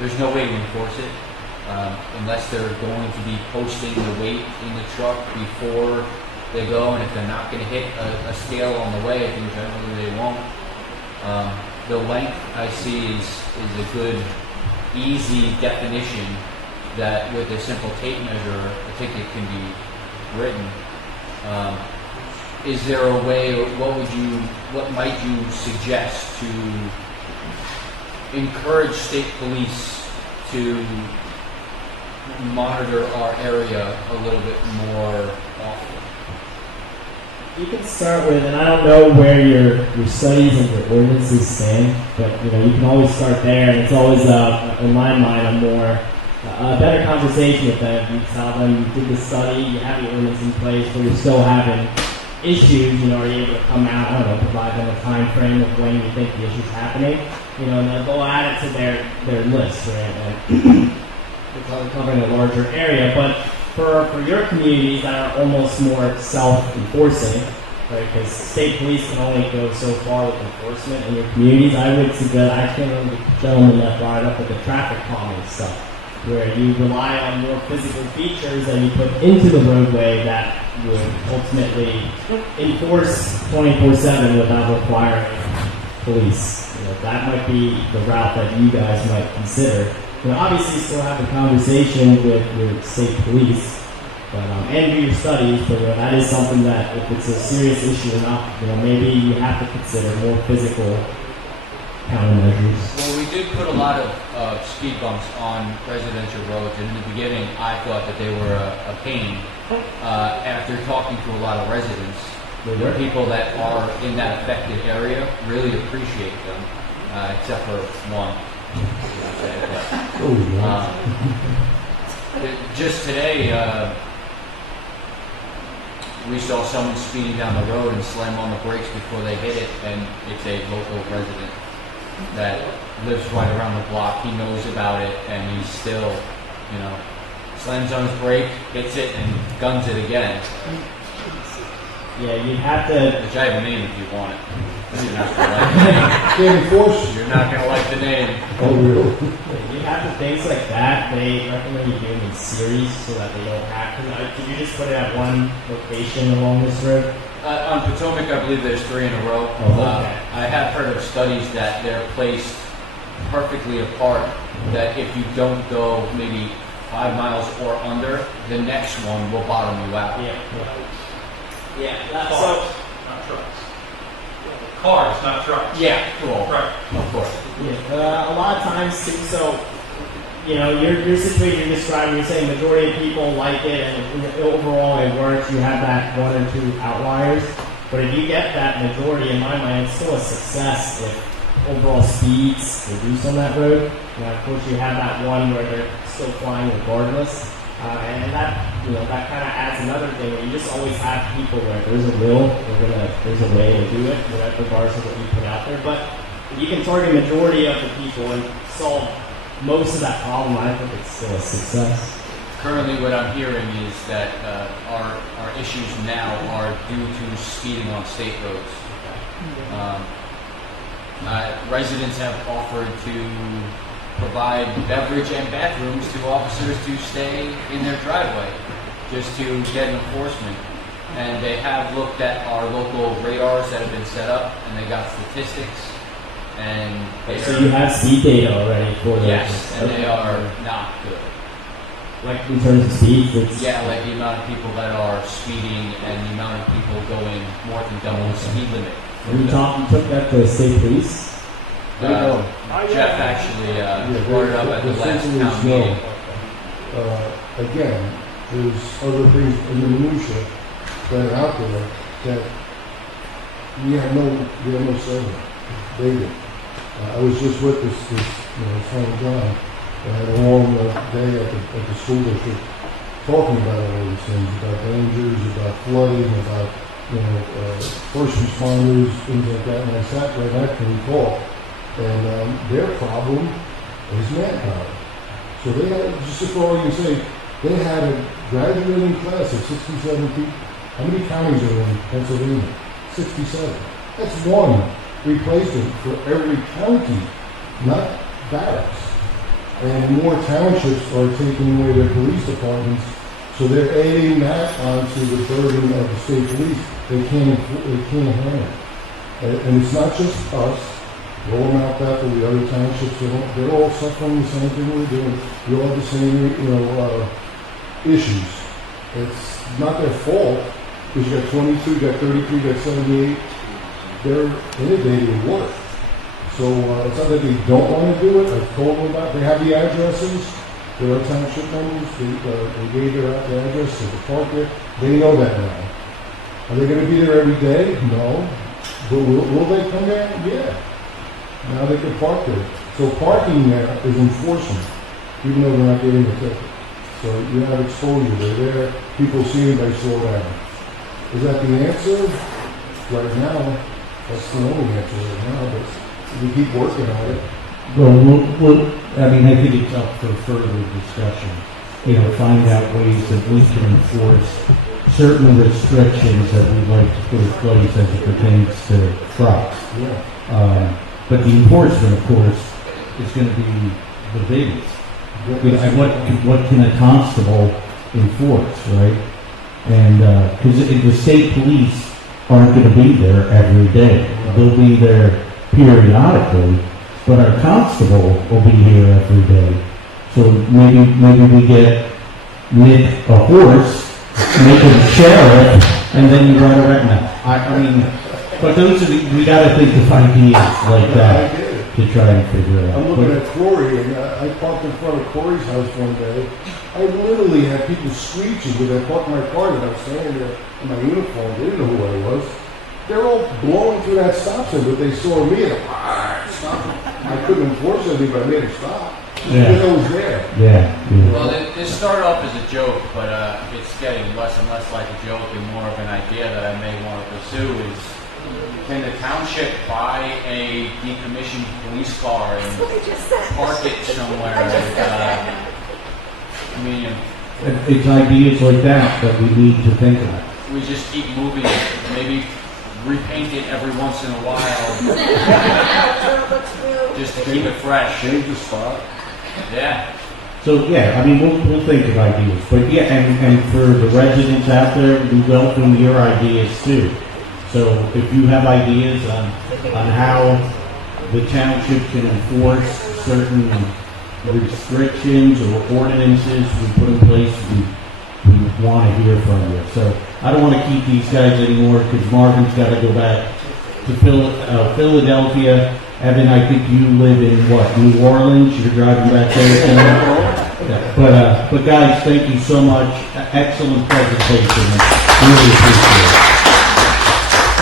there's no way to enforce it unless they're going to be posting the weight in the truck before they go. And if they're not going to hit a scale on the way, I think generally they won't. The length I see is a good, easy definition that with a simple tape measure, I think it can be written. Is there a way, or what might you suggest to encourage state police to monitor our area a little bit more often? You can start with, and I don't know where your studies and your ordinances stand, but you can always start there, and it's always in my mind a better conversation with them. You tell them you did the study, you have the ordinance in place, but you're still having issues. Are you able to come out? I don't know, provide them a time frame of when you think the issue's happening. And they'll add it to their list, right? They're covering a larger area, but for your communities that are almost more self-enforcing, right? Because state police can only go so far with enforcement in your communities. I would suggest, I can't remember the gentleman that brought it up with the traffic calming stuff, where you rely on more physical features that you put into the roadway that would ultimately enforce 24/7 without requiring police. That might be the route that you guys might consider. Obviously still have a conversation with state police, but and do your studies, but that is something that if it's a serious issue enough, maybe you have to consider more physical countermeasures. Well, we did put a lot of speed bumps on residential roads, and in the beginning I thought that they were a pain. After talking to a lot of residents, the people that are in that affected area really appreciate them, except for one. Just today, we saw someone speeding down the road and slam on the brakes before they hit it, and it's a local resident that lives right around the block. He knows about it, and he still, slams on his brake, hits it, and guns it again. Yeah, you'd have to. Which I have a name if you want it. You're not gonna like the name. You're not gonna like the name. Oh, really? You have to things like that. They recommend you do them in series so that they don't have to. Could you just put it at one location along this road? On Potomac, I believe there's 3 in a row. Oh, okay. I have heard of studies that they're placed perfectly apart, that if you don't go maybe 5 miles or under, the next one will bottom you out. Yeah. Cars, not trucks. Cars, not trucks. Yeah, cool. Right. Of course. Yeah, a lot of times, so, your situation you're describing, you're saying majority of people like it and overall it works. You have that 1 or 2 outliers. But if you get that majority, in my mind, it's still a success if overall speeds reduce on that road. Of course, you have that one where they're still flying regardless. And that kind of adds another thing where you just always have people where there's a will, there's a way to do it, regardless of what you put out there. But if you can target a majority of the people and solve most of that problem, I think it's still a success. Currently, what I'm hearing is that our issues now are due to speeding on state roads. Residents have offered to provide beverage and bathrooms to officers to stay in their driveway, just to get enforcement. And they have looked at our local radars that have been set up, and they got statistics. And they So you have speed data already for those? yes, and they are not good. Like in terms of speed, it's... Yeah, like the amount of people that are speeding and the amount of people going more than double the speed limit. You took that to state police? Jeff actually brought it up at the last town meeting. Again, there's other things in the minutia that are out there that we have no say in. They do. I was just with this St. John, and had a long day at the school district talking about all these things, about dangers, about flooding, about first responders, things like that. And I sat right next to them talk, and their problem is manpower. So they had, just for all you say, they had a graduating class of 67 people. How many counties are in Pennsylvania? 67. That's one replacement for every county, not barracks. And more townships are taking away their police departments, so they're adding that onto the burden of the state police. They can't handle it. And it's not just us. Lower Mount Bethel, the other townships, they're all suffering the same thing we're doing. We all have the same, issues. It's not their fault, because you got 22, you got 33, you got 78. They're inundated with work. So it's not that they don't want to do it. I've told them about it. They have the addresses. There are township members. They gave their address to the park there. They know that now. Are they going to be there every day? No. But will they come there? Yeah. Now they can park there. So parking there is enforcement, even though they're not getting a ticket. So you have exposure. They're there. People see them, they slow down. Is that the answer? Right now, that's the only answer right now, but we keep working on it. Well, I think it's up for further discussion. Find out ways that we can enforce certain restrictions that we'd like to put in place as it pertains to trucks. Yeah. But the enforcement, of course, is going to be the biggest. What can a constable enforce, right? And because the state police aren't going to be there every day. They'll be there periodically, but our constable will be here every day. So maybe we get Nick a horse, make him sheriff, and then you run around. But those are we got to think of ideas like that to try and figure it out. I'm looking at Corey, and I parked in front of Corey's house one day. I literally had people screeching because I parked my car and I was standing there in my uniform. They didn't know who I was. They're all blowing through that stop sign, but they saw me and stop. I couldn't enforce anything, but I made them stop. Because I was there. Yeah. Well, this started off as a joke, but it's getting less and less like a joke and more of an idea that I may want to pursue is, can the township buy a decommissioned police car and park it somewhere? It's ideas like that we need to think of. We just keep moving it, maybe repaint it every once in a while, just to keep it fresh. Change the spot. Yeah. So we'll think of ideas, but and for the residents out there, we welcome your ideas too. So if you have ideas on how the township can enforce certain restrictions or ordinances we put in place, we want to hear from you. So I don't want to keep these guys anymore because Marvin's got to go back to Philadelphia. Evan, I think you live in New Orleans? You're driving back there tonight? But guys, thank you so much. Excellent presentation. Really appreciate it.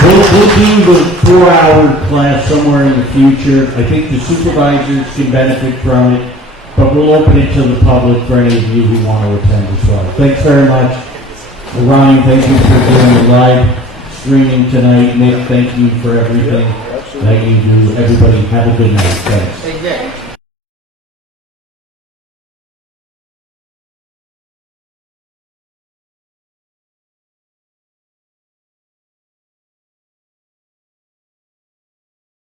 We'll do the 4-hour class somewhere in the future. I think the supervisors can benefit from it, but we'll open it to the public for any of you who want to attend as well. Thanks very much. Ryan, thank you for doing the live streaming tonight. Nick, thank you for everything that you do. Everybody, have a good night. Thanks. Hey, Nick.